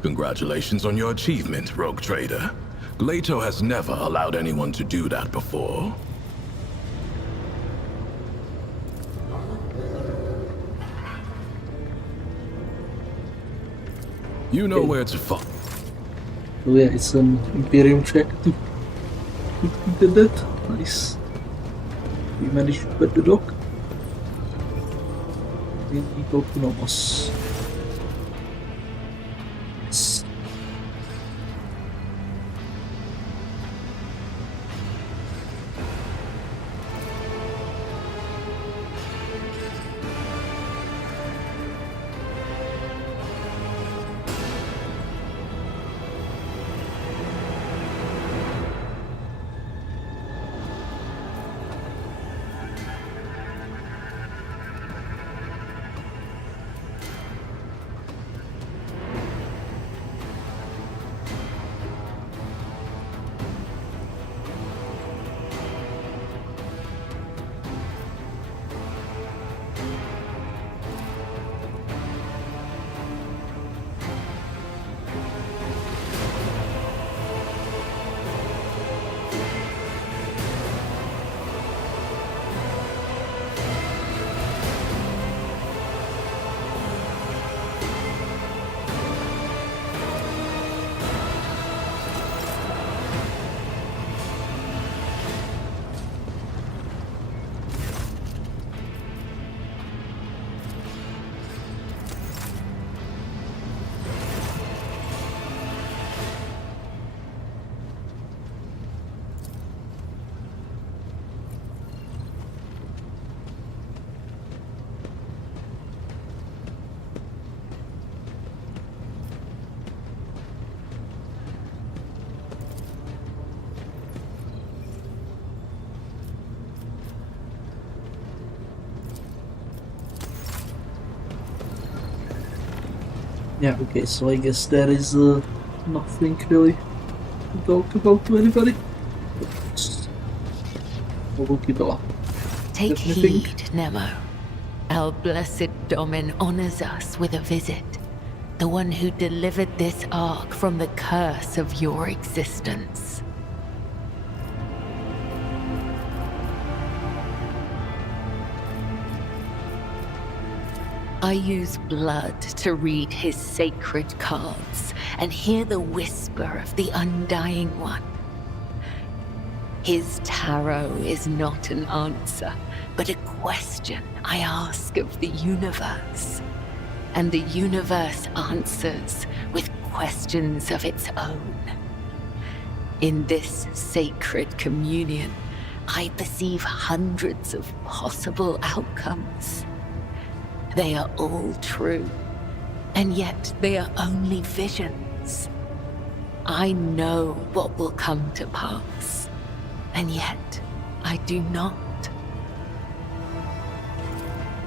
Congratulations on your achievement, rogue trader. Glato has never allowed anyone to do that before. You know where to find. Oh yeah, it's an Imperium check to did that. Nice. We managed to pet the dog. Autonomous. Yes. Yeah, okay, so I guess there is nothing really to talk about to anybody. Take Definitely. heed, Nemo. Our blessed Domin honors us with a visit. The one who delivered this ark from the curse of your existence. I use blood to read his sacred cards and hear the whisper of the Undying One. His tarot is not an answer, but a question I ask of the universe. And the universe answers with questions of its own. In this sacred communion, I perceive hundreds of possible outcomes. They are all true, and yet they are only visions. I know what will come to pass, and yet I do not.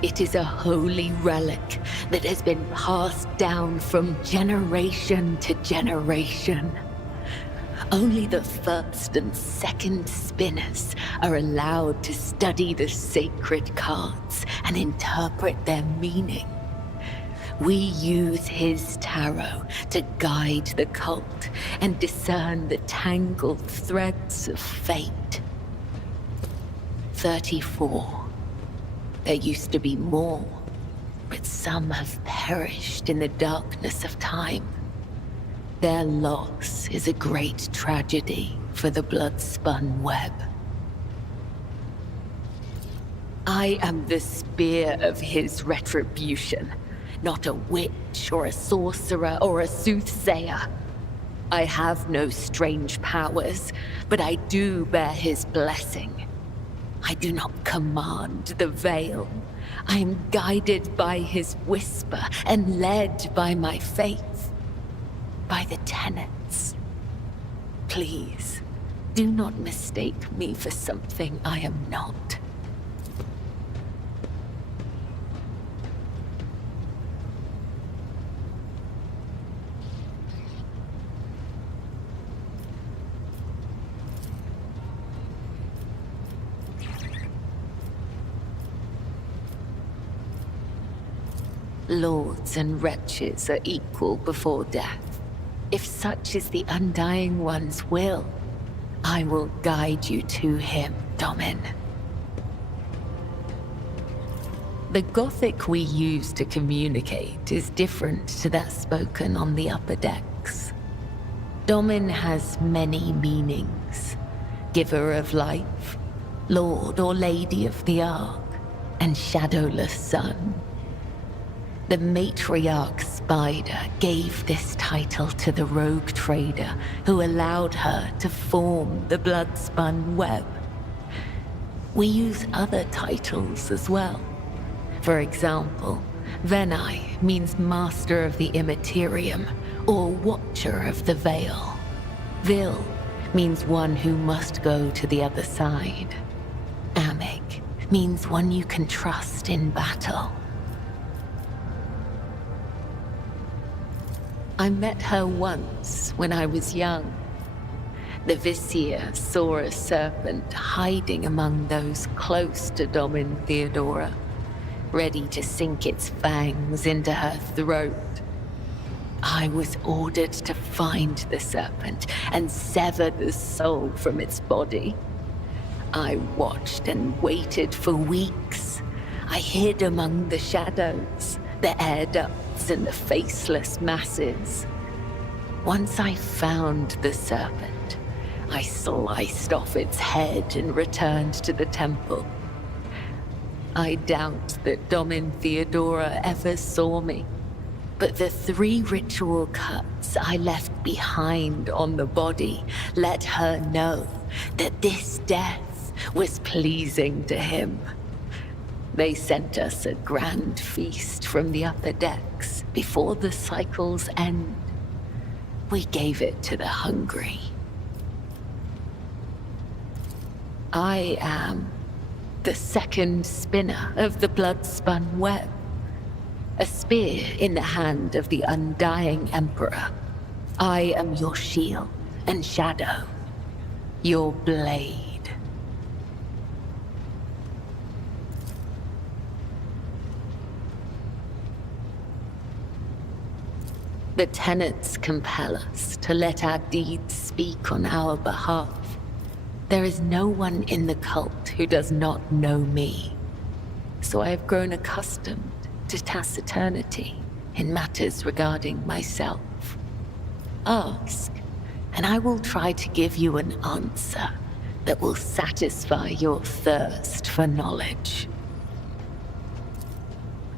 It is a holy relic that has been passed down from generation to generation. Only the first and second spinners are allowed to study the sacred cards and interpret their meaning. We use his tarot to guide the cult and discern the tangled threads of fate. 34. There used to be more, but some have perished in the darkness of time. Their loss is a great tragedy for the blood-spun web. I am the spear of his retribution, not a witch or a sorcerer or a soothsayer. I have no strange powers, but I do bear his blessing. I do not command the veil. I am guided by his whisper and led by my faith, by the tenets. Please, do not mistake me for something I am not. Lords and wretches are equal before death. If such is the Undying One's will, I will guide you to him, Domin. The Gothic we use to communicate is different to that spoken on the upper decks. Domin has many meanings. Giver of life, Lord or Lady of the Ark, and Shadowless Sun. The matriarch Spider gave this title to the rogue trader who allowed her to form the blood-spun web. We use other titles as well. For example, Venai means Master of the Imperium or Watcher of the Veil. Vil means one who must go to the other side. Amig means one you can trust in battle. I met her once when I was young. The Vizier saw a serpent hiding among those close to Domin Theodora, ready to sink its fangs into her throat. I was ordered to find the serpent and sever the soul from its body. I watched and waited for weeks. I hid among the shadows, the air ducts and the faceless masses. Once I found the serpent, I sliced off its head and returned to the temple. I doubt that Domin Theodora ever saw me, but the 3 ritual cuts I left behind on the body let her know that this death was pleasing to him. They sent us a grand feast from the upper decks before the cycle's end. We gave it to the hungry. I am the second spinner of the blood-spun web, a spear in the hand of the undying Emperor. I am your shield and shadow, your blade. The tenets compel us to let our deeds speak on our behalf. There is no one in the cult who does not know me, so I have grown accustomed to taciturnity in matters regarding myself. Ask, and I will try to give you an answer that will satisfy your thirst for knowledge.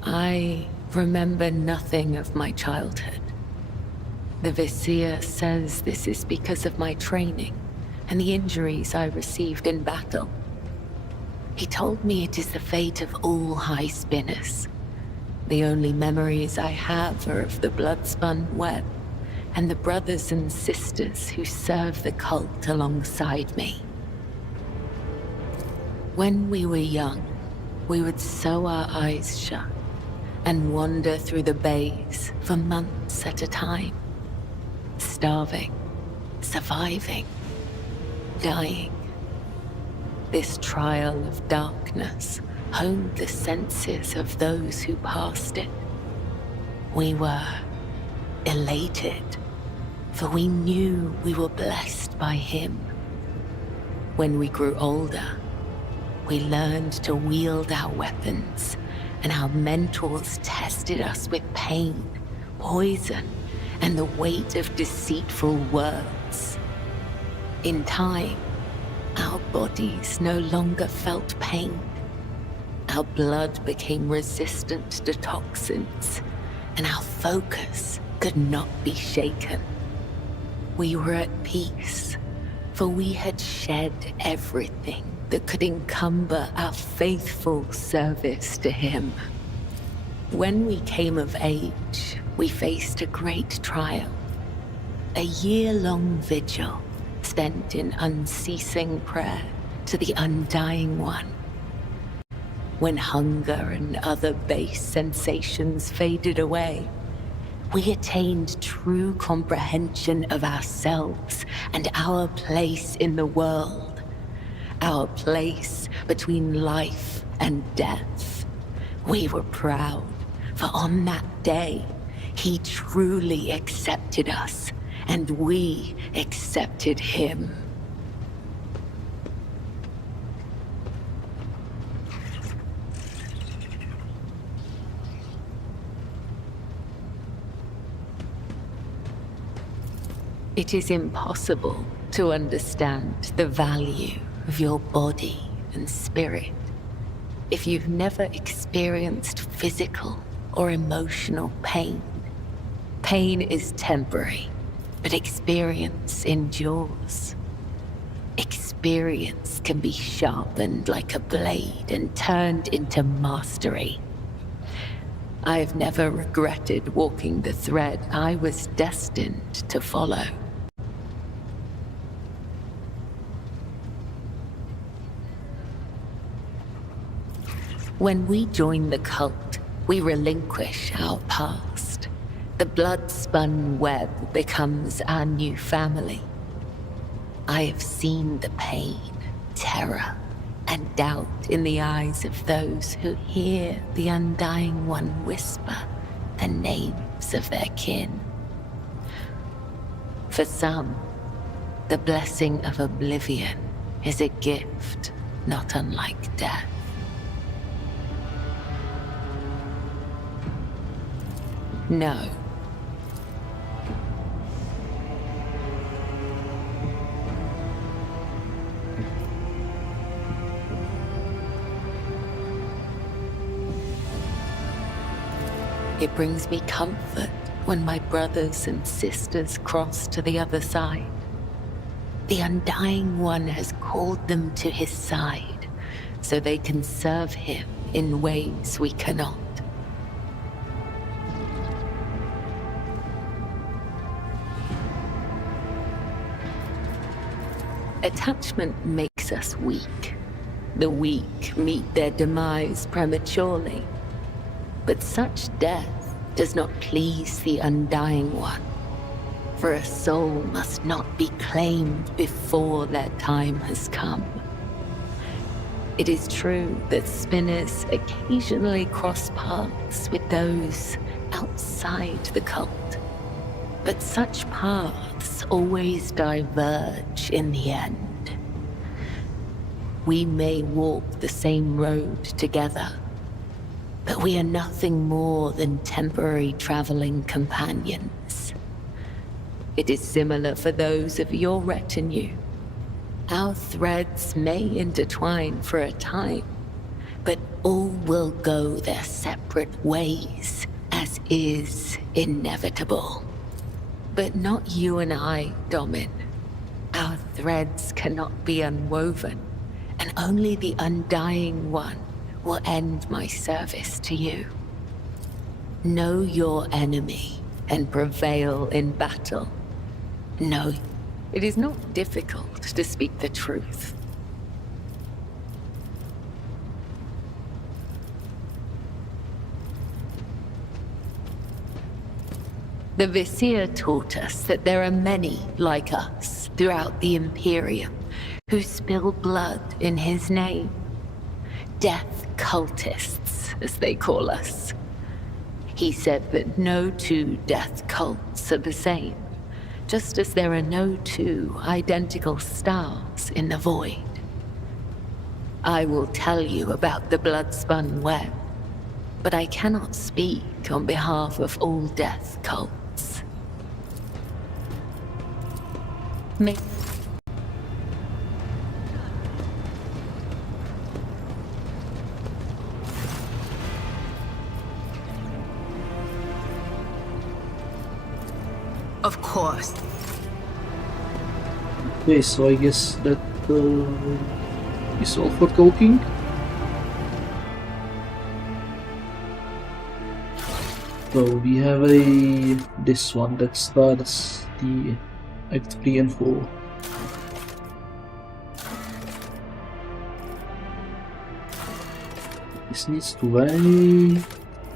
I remember nothing of my childhood. The Vizier says this is because of my training and the injuries I received in battle. He told me it is the fate of all high spinners. The only memories I have are of the blood-spun web and the brothers and sisters who serve the cult alongside me. When we were young, we would sew our eyes shut and wander through the bays for months at a time. Starving, surviving, dying. This trial of darkness honed the senses of those who passed it. We were elated, for we knew we were blessed by him. When we grew older, we learned to wield our weapons, and our mentors tested us with pain, poison, and the weight of deceitful words. In time, our bodies no longer felt pain. Our blood became resistant to toxins, and our focus could not be shaken. We were at peace, for we had shed everything that could encumber our faithful service to him. When we came of age, we faced a great trial. A year-long vigil spent in unceasing prayer to the Undying One. When hunger and other base sensations faded away, we attained true comprehension of ourselves and our place in the world. Our place between life and death. We were proud, for on that day, he truly accepted us, and we accepted him. It is impossible to understand the value of your body and spirit if you've never experienced physical or emotional pain. Pain is temporary, but experience endures. Experience can be sharpened like a blade and turned into mastery. I've never regretted walking the thread I was destined to follow. When we join the cult, we relinquish our past. The blood-spun web becomes our new family. I have seen the pain, terror, and doubt in the eyes of those who hear the Undying One whisper the names of their kin. For some, the blessing of oblivion is a gift not unlike death. No. It brings me comfort when my brothers and sisters cross to the other side. The Undying One has called them to his side, so they can serve him in ways we cannot. Attachment makes us weak. The weak meet their demise prematurely. But such death does not please the Undying One. For a soul must not be claimed before their time has come. It is true that spinners occasionally cross paths with those outside the cult, but such paths always diverge in the end. We may walk the same road together, but we are nothing more than temporary traveling companions. It is similar for those of your retinue. Our threads may intertwine for a time, but all will go their separate ways, as is inevitable. But not you and I, Domin. Our threads cannot be unwoven, and only the Undying One will end my service to you. Know your enemy and prevail in battle. No, it is not difficult to speak the truth. The Vizier taught us that there are many like us throughout the Imperium who spill blood in his name. Death cultists, as they call us. He said that no two death cults are the same, just as there are no two identical stars in the void. I will tell you about the blood-spun web, but I cannot speak on behalf of all death cults. Of course. Okay, so I guess that is all for talking. So we have this one that starts the Act 3 and 4. This needs to wait.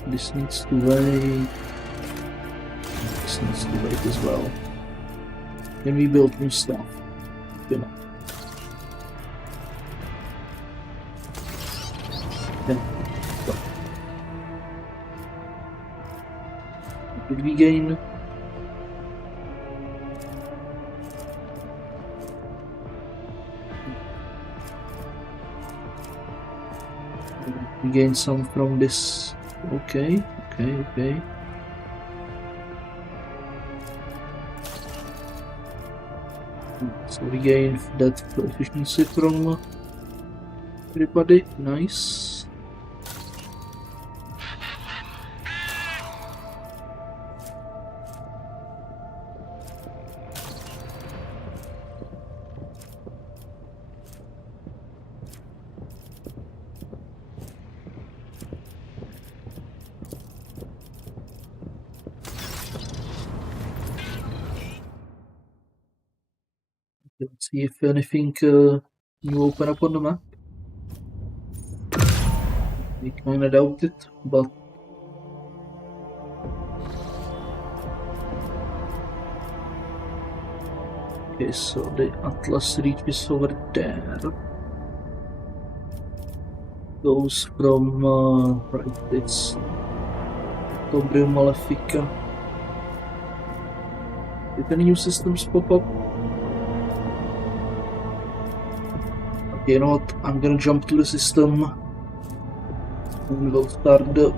This needs to wait. This needs to wait as well. Can we build new stuff? You know. Then, go. What did we gain? We gain some from this. Okay. So we gain that efficiency from everybody. Nice. Let's see if anything new open up on the map. We kinda doubt it, but okay, so the Atlas reach is over there. Goes from right, it's Imperium Malefica. Did any new systems pop up? You know what, I'm gonna jump to the system and we'll start the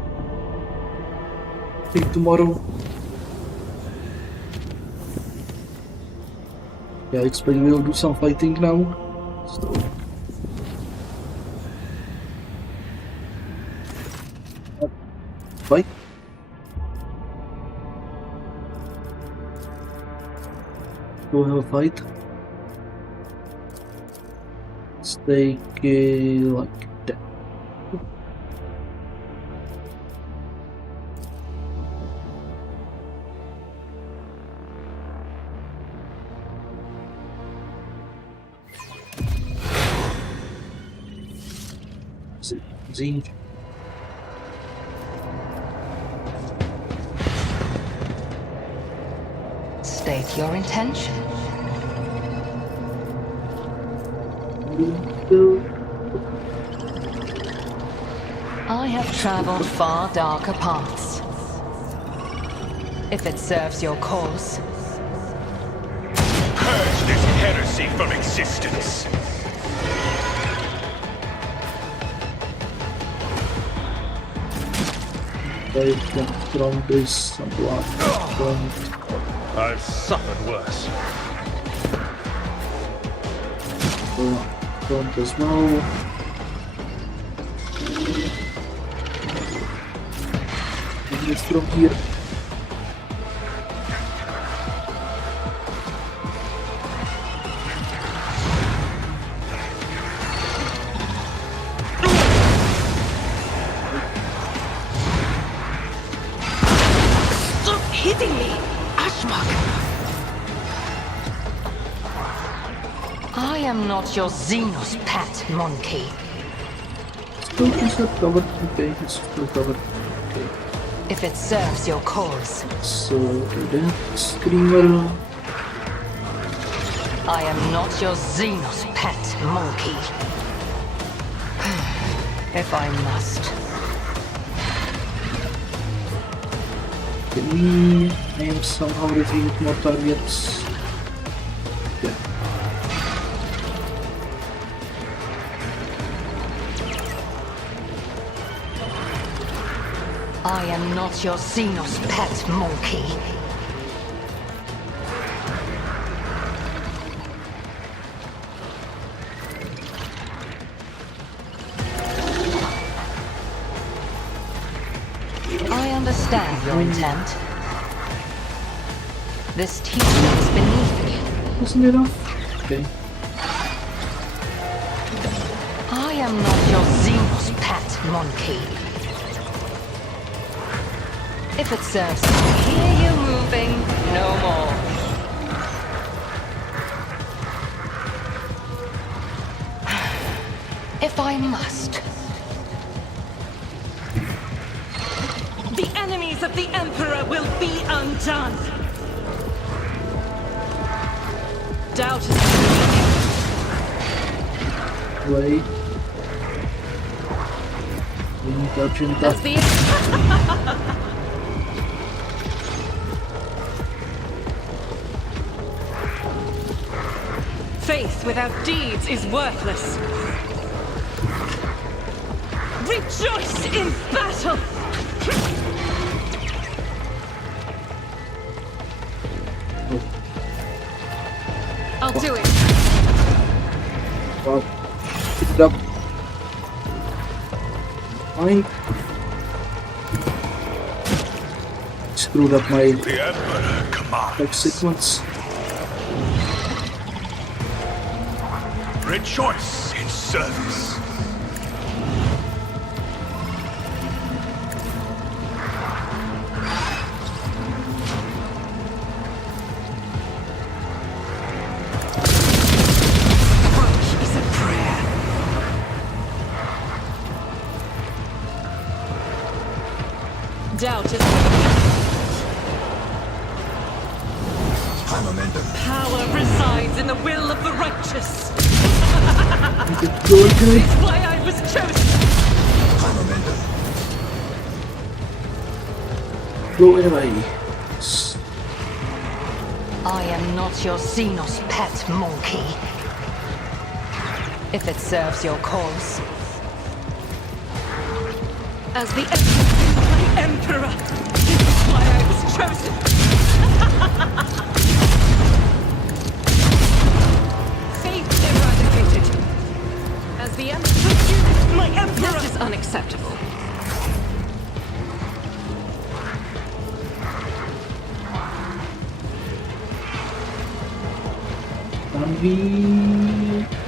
thing tomorrow. Yeah, I expect we'll do some fighting now, so... Fight? Do we have a fight? Take like that. Zinc. state your intention. I have traveled far darker paths. If it serves your cause. Purge this heresy from existence. From this blood. I've suffered worse. Front as well. And it's from here. Hitting me! Ashmak! I am not your Xenos pet, monkey. Still is covered. Okay, it's still covered. Okay. If it serves your cause. So that screamer. I am not your Xenos pet, monkey. If I must. Can we aim somehow reveal more targets? Yeah. I am not your Xenos pet, monkey. I understand your intent. This teaching is beneath me. Isn't it enough? Okay. I am not your Xenos pet, monkey. If it serves to hear you moving, no more. If I must. The enemies of the Emperor will be undone! Doubt is Wait. We need urgent as the faith without deeds is worthless. Rejoice in battle! I'll do it. Wow. Pick it up. Fine. Screwed up my like sequence. Rejoice in service. Doubt is power resides in the will of the righteous. It's why I was chosen. Go away. I am not your Xenos pet, monkey. If it serves your cause. As the Emperor, this is why I was chosen. Faith eradicated. As the Emperor, my Emperor this is unacceptable. Can we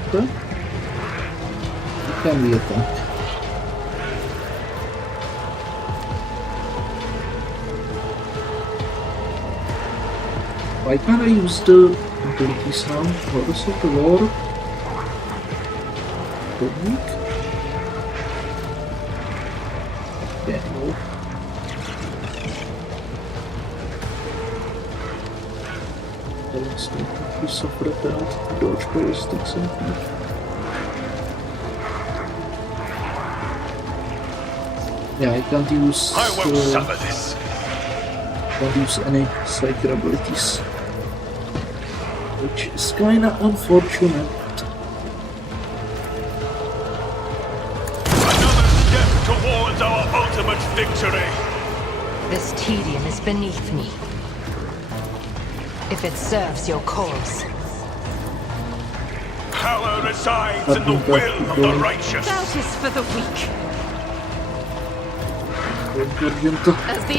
attack? Can we attack? Why can't I use the abilities now? What is it? The war? Technique? Yeah, no. Balance to suffer a penalty to dodge ballistics and yeah, I can't use I won't suffer this. Can't use any psychic abilities, which is kinda unfortunate. Another step towards our ultimate victory. This tedium is beneath me. If it serves your cause. Power resides in the will of the righteous. Doubt is for the weak. As the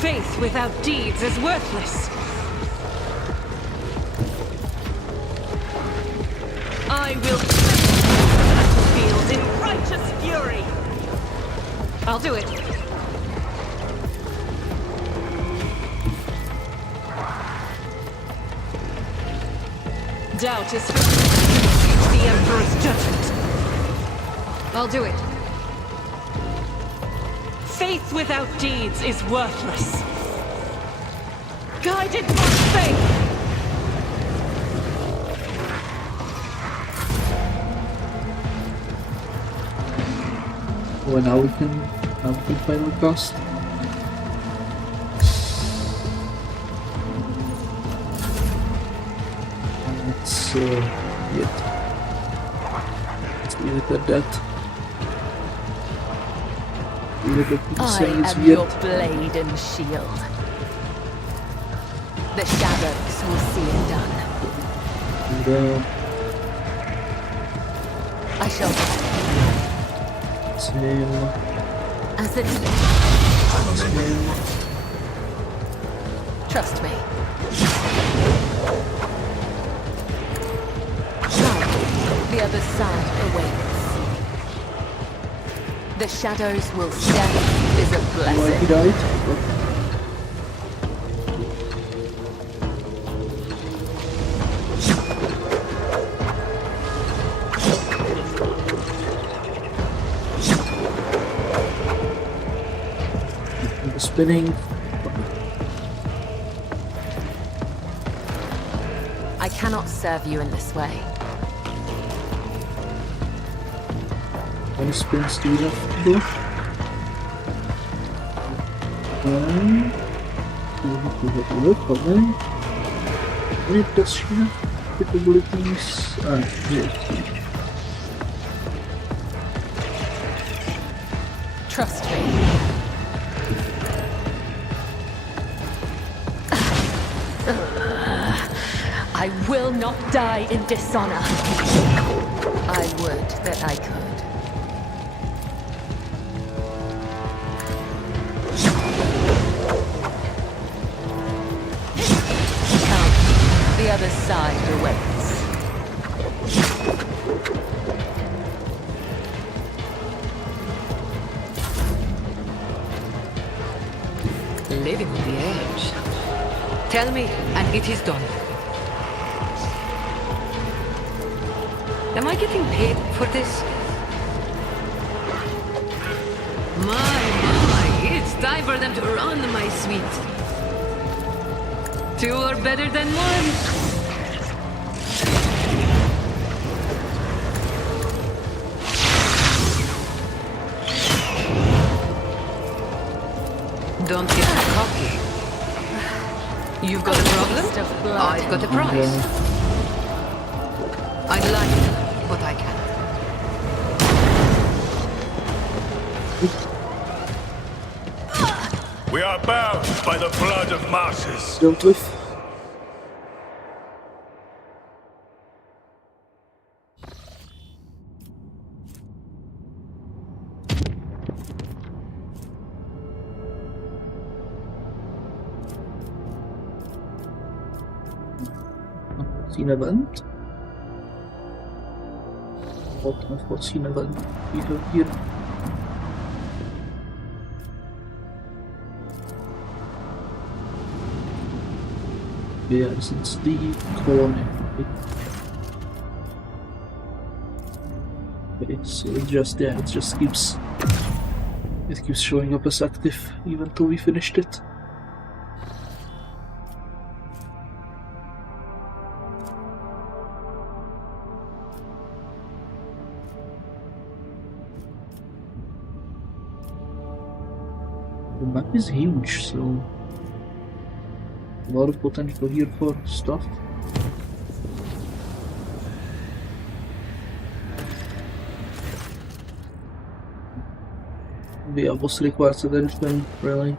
faith without deeds is worthless. I will field in righteous fury. I'll do it. Doubt is for the Emperor's judgment. I'll do it. Faith without deeds is worthless. Guided by faith. Well, now we can final cast. Let's leave it at that. I am your blade and shield. The shadows will see it done. And, I shall. Same. As it is. Trust me. The other side awaits. The shadows will step is a blessing. He died. Spinning. I cannot serve you in this way. How many spins do we have to do? How many does she have? Capabilities? Yeah. Trust me. I will not die in dishonor. I would that I could. Come, the other side awaits. Living on the edge. Tell me, and it is done. Am I getting paid for this? My, it's time for them to run, my sweet. Two are better than one. Don't get cocky. You've got a problem? I've got a prize. I'd like to, but I can't. We are bound by the blood of martyrs. Dealt with. Unforeseen event. What unforeseen event we have here? Yeah, since the colony. Okay, so it just keeps showing up as active even though we finished it. The map is huge, so a lot of potential here for stuff. The boss requires attention, really.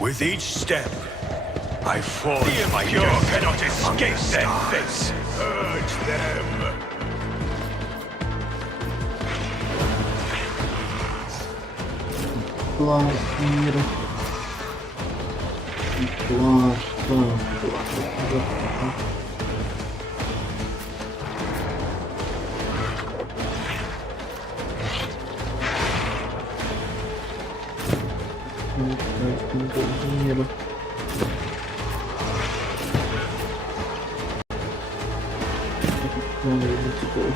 With each step, I forge my Impure cannot escape their fate. Urge them.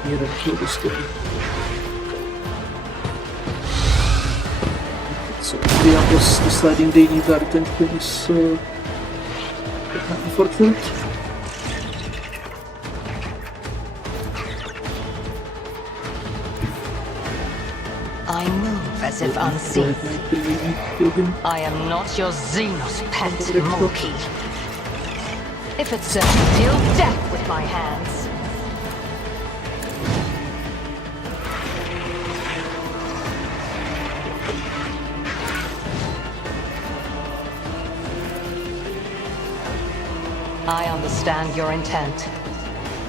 Here and kill this guy. So the others deciding they need our attention is unfortunate. I move as if unseen. I am not your Xenos pet monkey. If it serves to deal death with my hands. I understand your intent.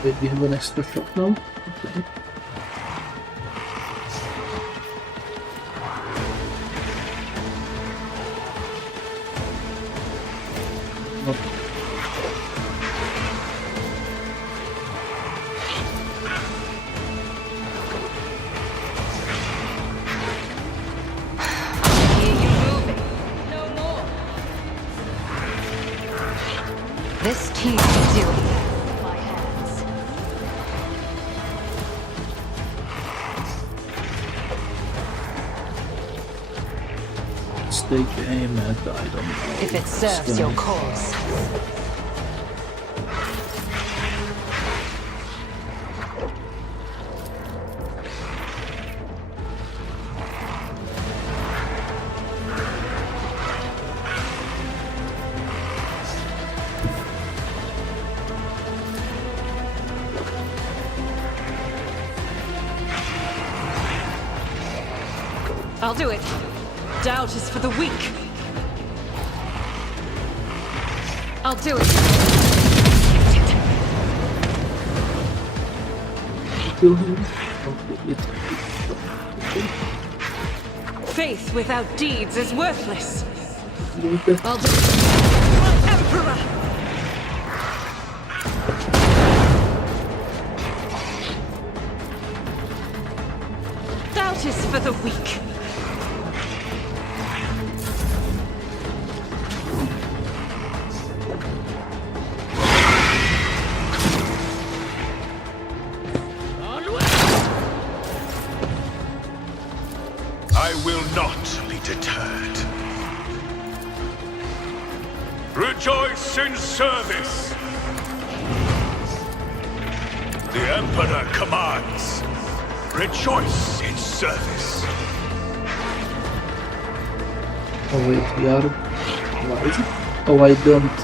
Wait, we have an extra shot now? Okay. This team will deal with my hands. Let's take aim at the item. If it serves your cause. I'll do it. Doubt is for the weak. I'll do it. Kill him. Faith without deeds is worthless. I'll do it. My Emperor! Doubt is for the weak. I will not be deterred. Rejoice in service. The Emperor commands. Rejoice in service. Oh wait, we are... What is it? Oh, I don't...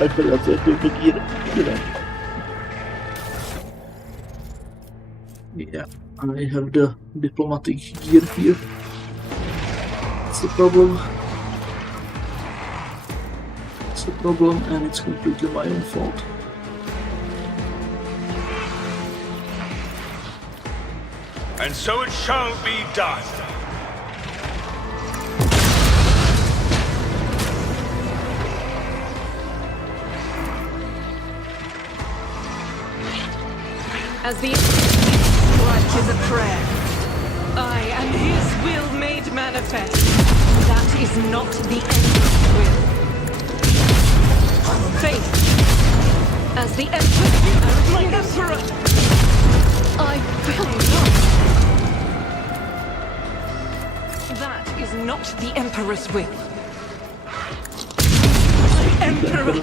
I forgot to do the gear. Yeah, I have the diplomatic gear here. That's the problem. It's the problem, and it's completely my own fault. And so it shall be done. As the strike is a prayer. I am his will made manifest. That is not the Emperor's will. Faith. As the Emperor, my Emperor, I will not. That is not the Emperor's will. Emperor.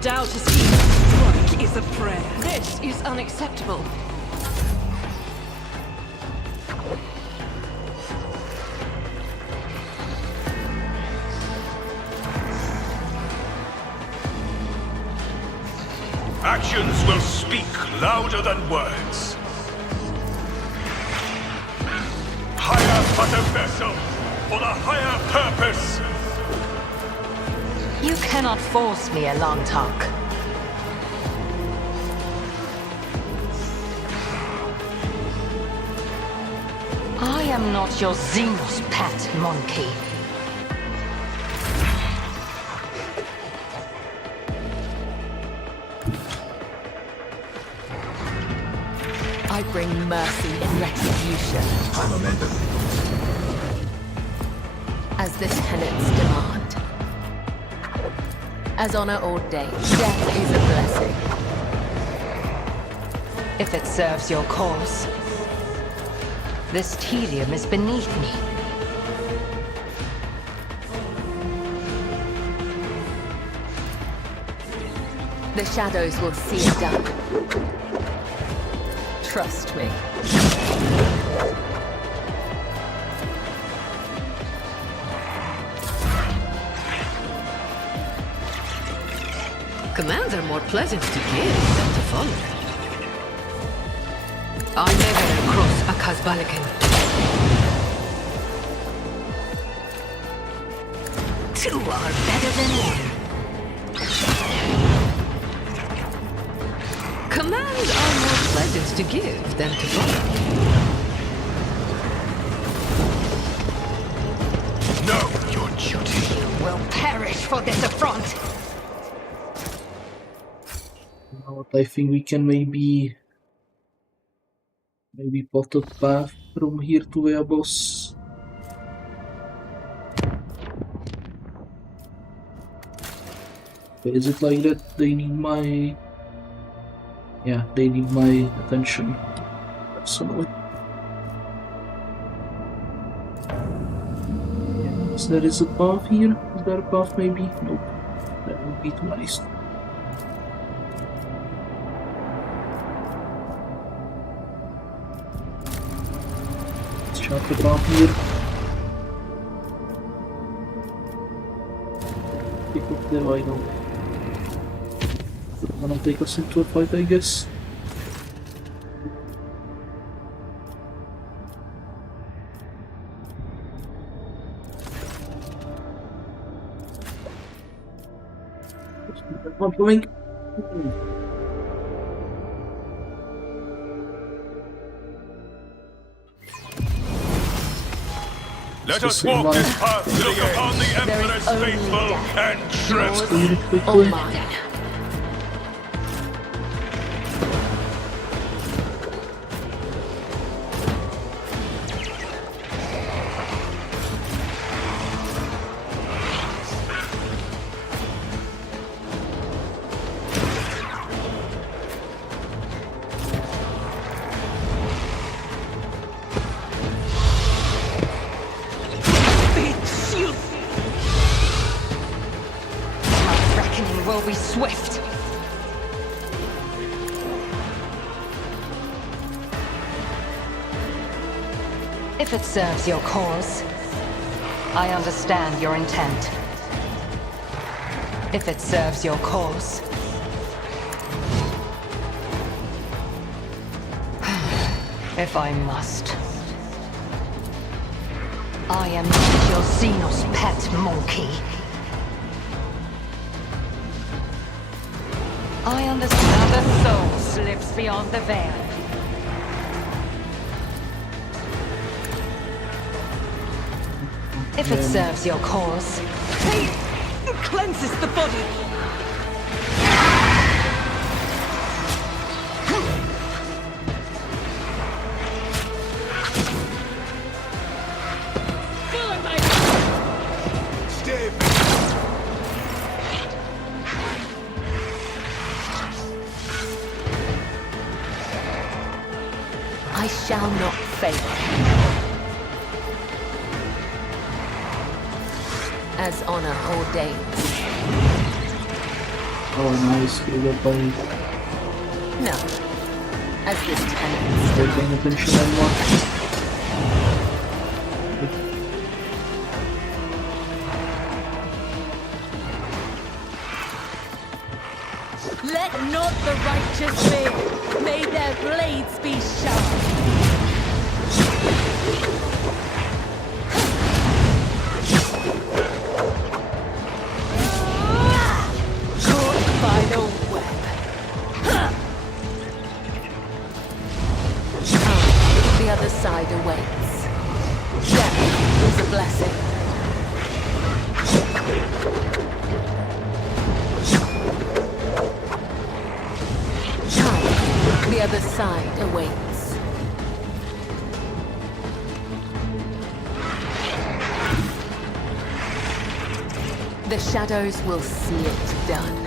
Doubt is evil. Strike is a prayer. This is unacceptable. Actions will speak louder than words. Hire but a vessel for the higher purpose. You cannot force me, Elantok. I am not your Xenos pet, monkey. I bring mercy in retribution. As this tenets demand. As honor ordains, death is a blessing. If it serves your cause, this tedium is beneath me. The shadows will see it done. Trust me. Commands are more pleasant to give than to follow. I never cross a Kazbalikan. Two are better than one. Commands are more pleasant to give than to follow. Know your duty. You will perish for this affront. I think we can maybe plot a path from here to Weabos. Is it like that they need my... Yeah, they need my attention personally. Yes, there is a path here. Is there a path maybe? Nope. That would be too nice. Let's chart the path here. Pick up the vinyl. Gonna take us into a fight, I guess. I'm going. Let us walk this path to look upon the Emperor's faithful and trust. Or mine. Swift. If it serves your cause, I understand your intent. If it serves your cause, if I must, I am not your Xenos pet, monkey. I understand the soul slips beyond the veil. If it serves your cause, cleanses the body. Follow my... Stay I shall not fail. As honor ordains. Oh, nice. Good up by No. As this tenant. they're paying attention anymore. Let not the righteous fear. May their blades be sharp. Caught by the web. The other side awaits. Death is a blessing. The other side awaits. The shadows will see it done.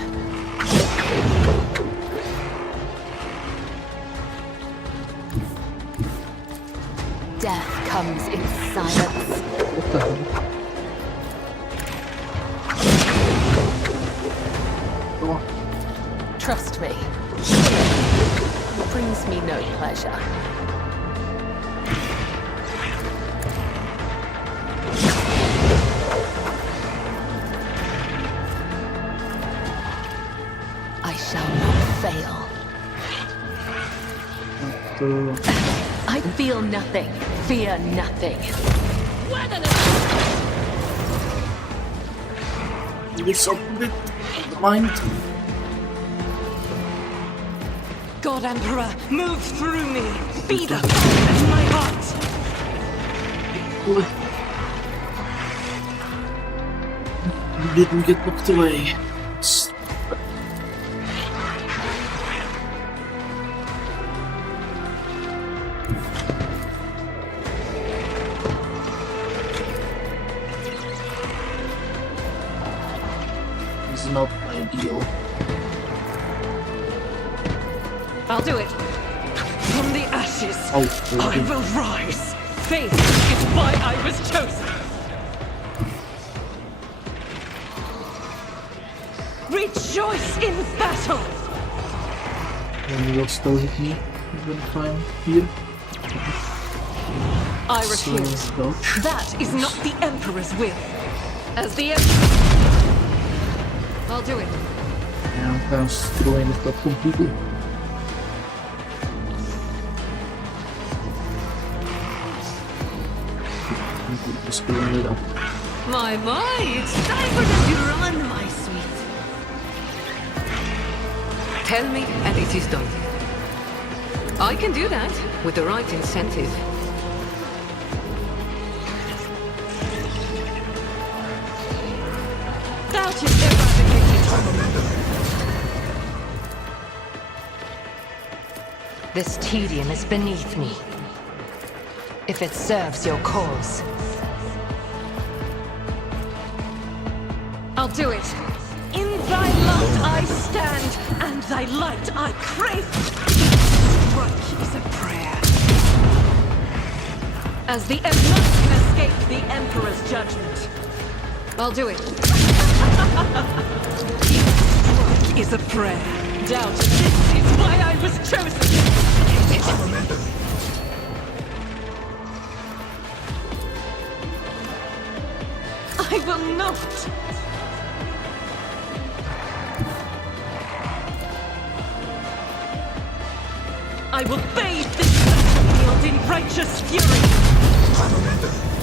Death comes in silence. What the hell? Go on. Trust me. It brings me no pleasure. I shall not fail. I feel nothing, fear nothing. This up a bit of the mind. God Emperor, move through me. Be the fire in my heart. You didn't get knocked away. It's not ideal. I'll do it. From the ashes, Oh, I will rise. Faith is why I was chosen. Rejoice in battle. And you will still hit me even if I'm here. I refuse. So, dodge. That is not the Emperor's will. As the Emperor, I'll do it. Yeah, I'm kind of throwing it up completely. Just screwing it up. My, it's time for the to run, my sweet. Tell me, and it is done. I can do that with the right incentive. Doubt is eradicated. This tedium is beneath me. If it serves your cause. I'll do it. In thy light I stand, and thy light I crave. Strike is a prayer. As the Emperor can escape the Emperor's judgment. I'll do it. Strike is a prayer. Doubt this is why I was chosen. I will not. I will bathe this battlefield in righteous fury.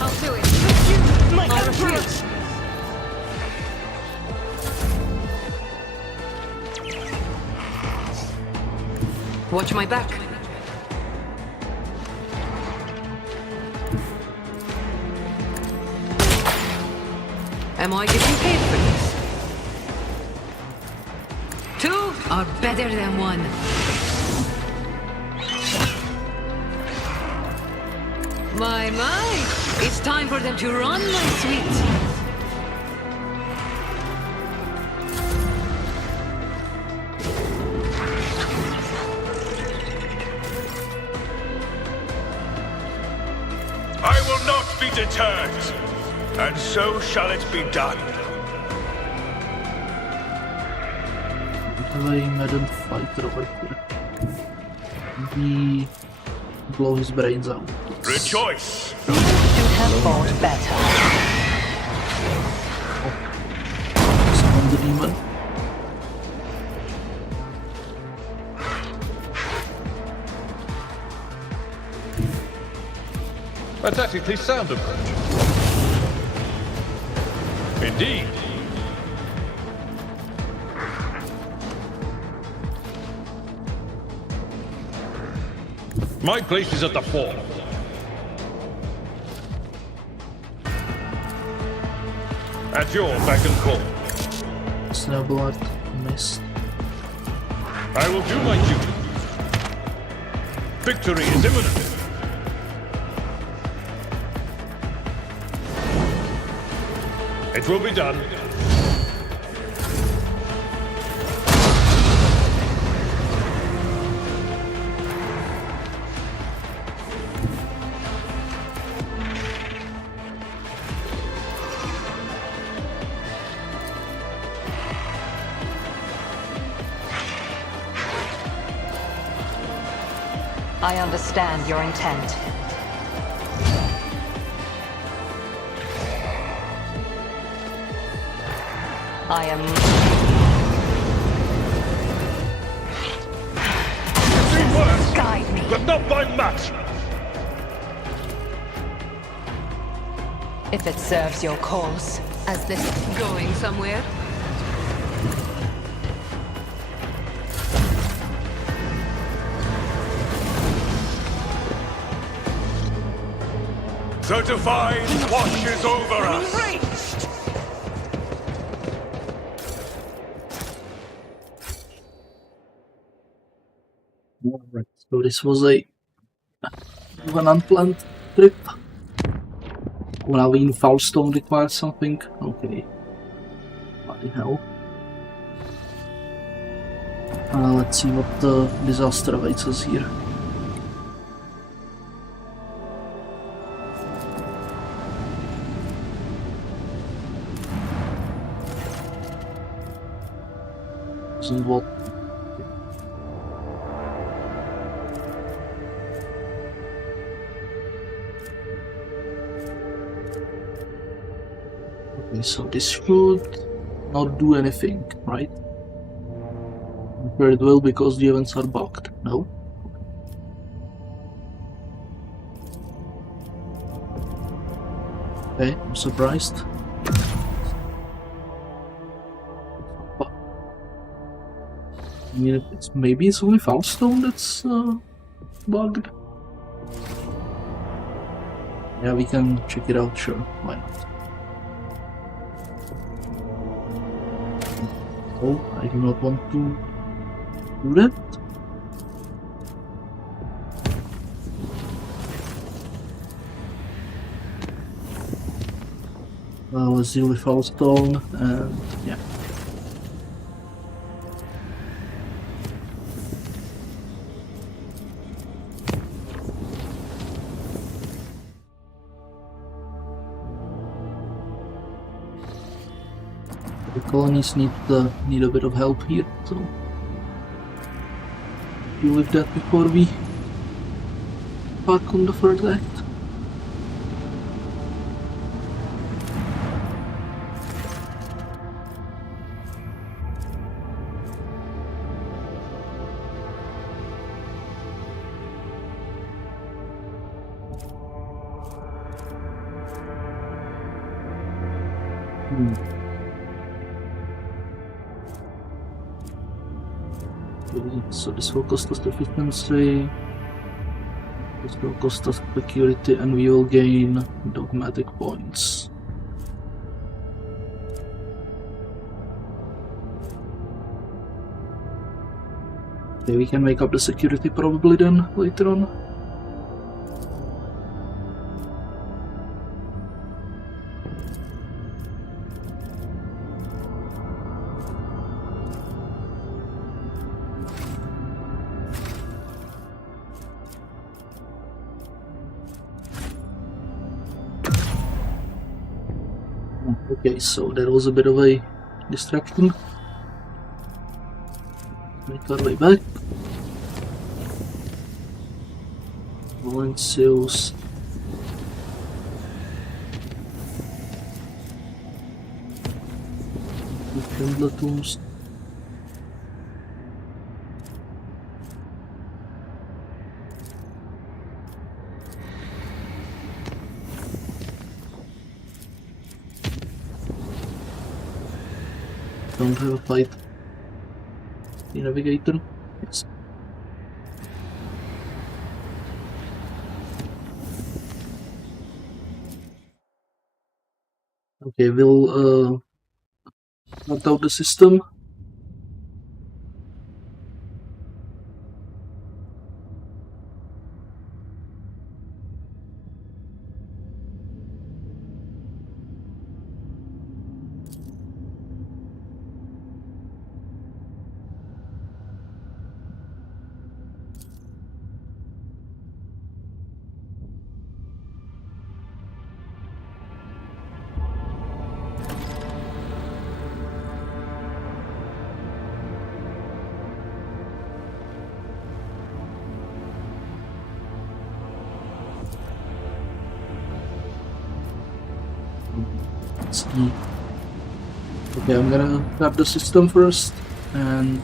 I'll do it. With you, my Emperor. Watch my back. Am I getting paid for this? are better than one. My, it's time for them to run, my sweet. I will not be deterred, and so shall it be done. Madden fighter over here. Maybe blow his brains out. Rejoice! You should have fought better. Summon the demon. A tactically sound approach. Indeed. My place is at the fore. At your beck and call. Snowblood missed. I will do my duty. Victory is imminent. It will be done. I understand your intent. I am... Guide me. But not by much. If it serves your cause. As this going somewhere? The divine watches over us. Alright, so this was an unplanned trip. Oh, now even Foulstone requires something? Okay. Bloody hell. Let's see what the disaster awaits us here. And what? Okay, so this should not do anything, right? Where it will because the events are bugged. No? Okay, I'm surprised. I mean, maybe it's only Foulstone that's bugged. Yeah, we can check it out, sure, why not? Oh, I do not want to do that. Let's deal with Foulstone, and yeah. The colonies need a bit of help here, so deal with that before we embark on the third act. So this will cost us efficiency, this will cost us security, and we will gain dogmatic points. Okay, we can make up the security probably then later on. Okay, so that was a bit of a distraction. Make our way back. Valencius. Tools. Don't have a fight. The navigator. Yes. Okay, we'll not out the system. Okay, I'm gonna grab the system first and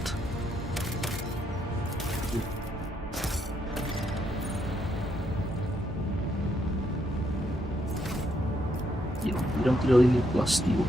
yeah, we don't really need plus steel.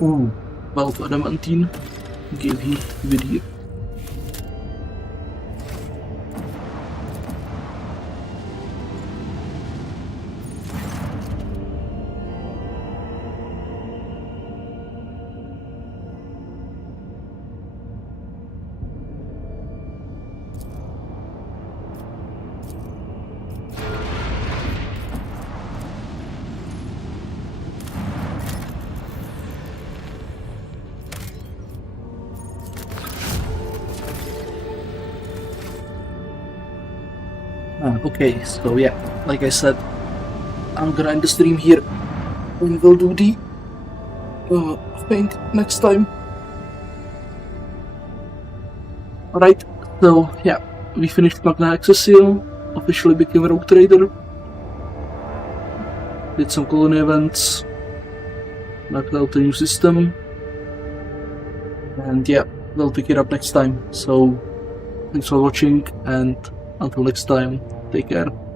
Ooh, 12 adamantine. Give him video. Okay, so yeah, like I said, I'm gonna end the stream here. We will do the paint next time. Alright, so yeah, we finished Magnae Accessio, officially became a rogue trader. Did some colony events, knocked out a new system, and yeah, we'll pick it up next time. So, thanks for watching, and until next time, take care.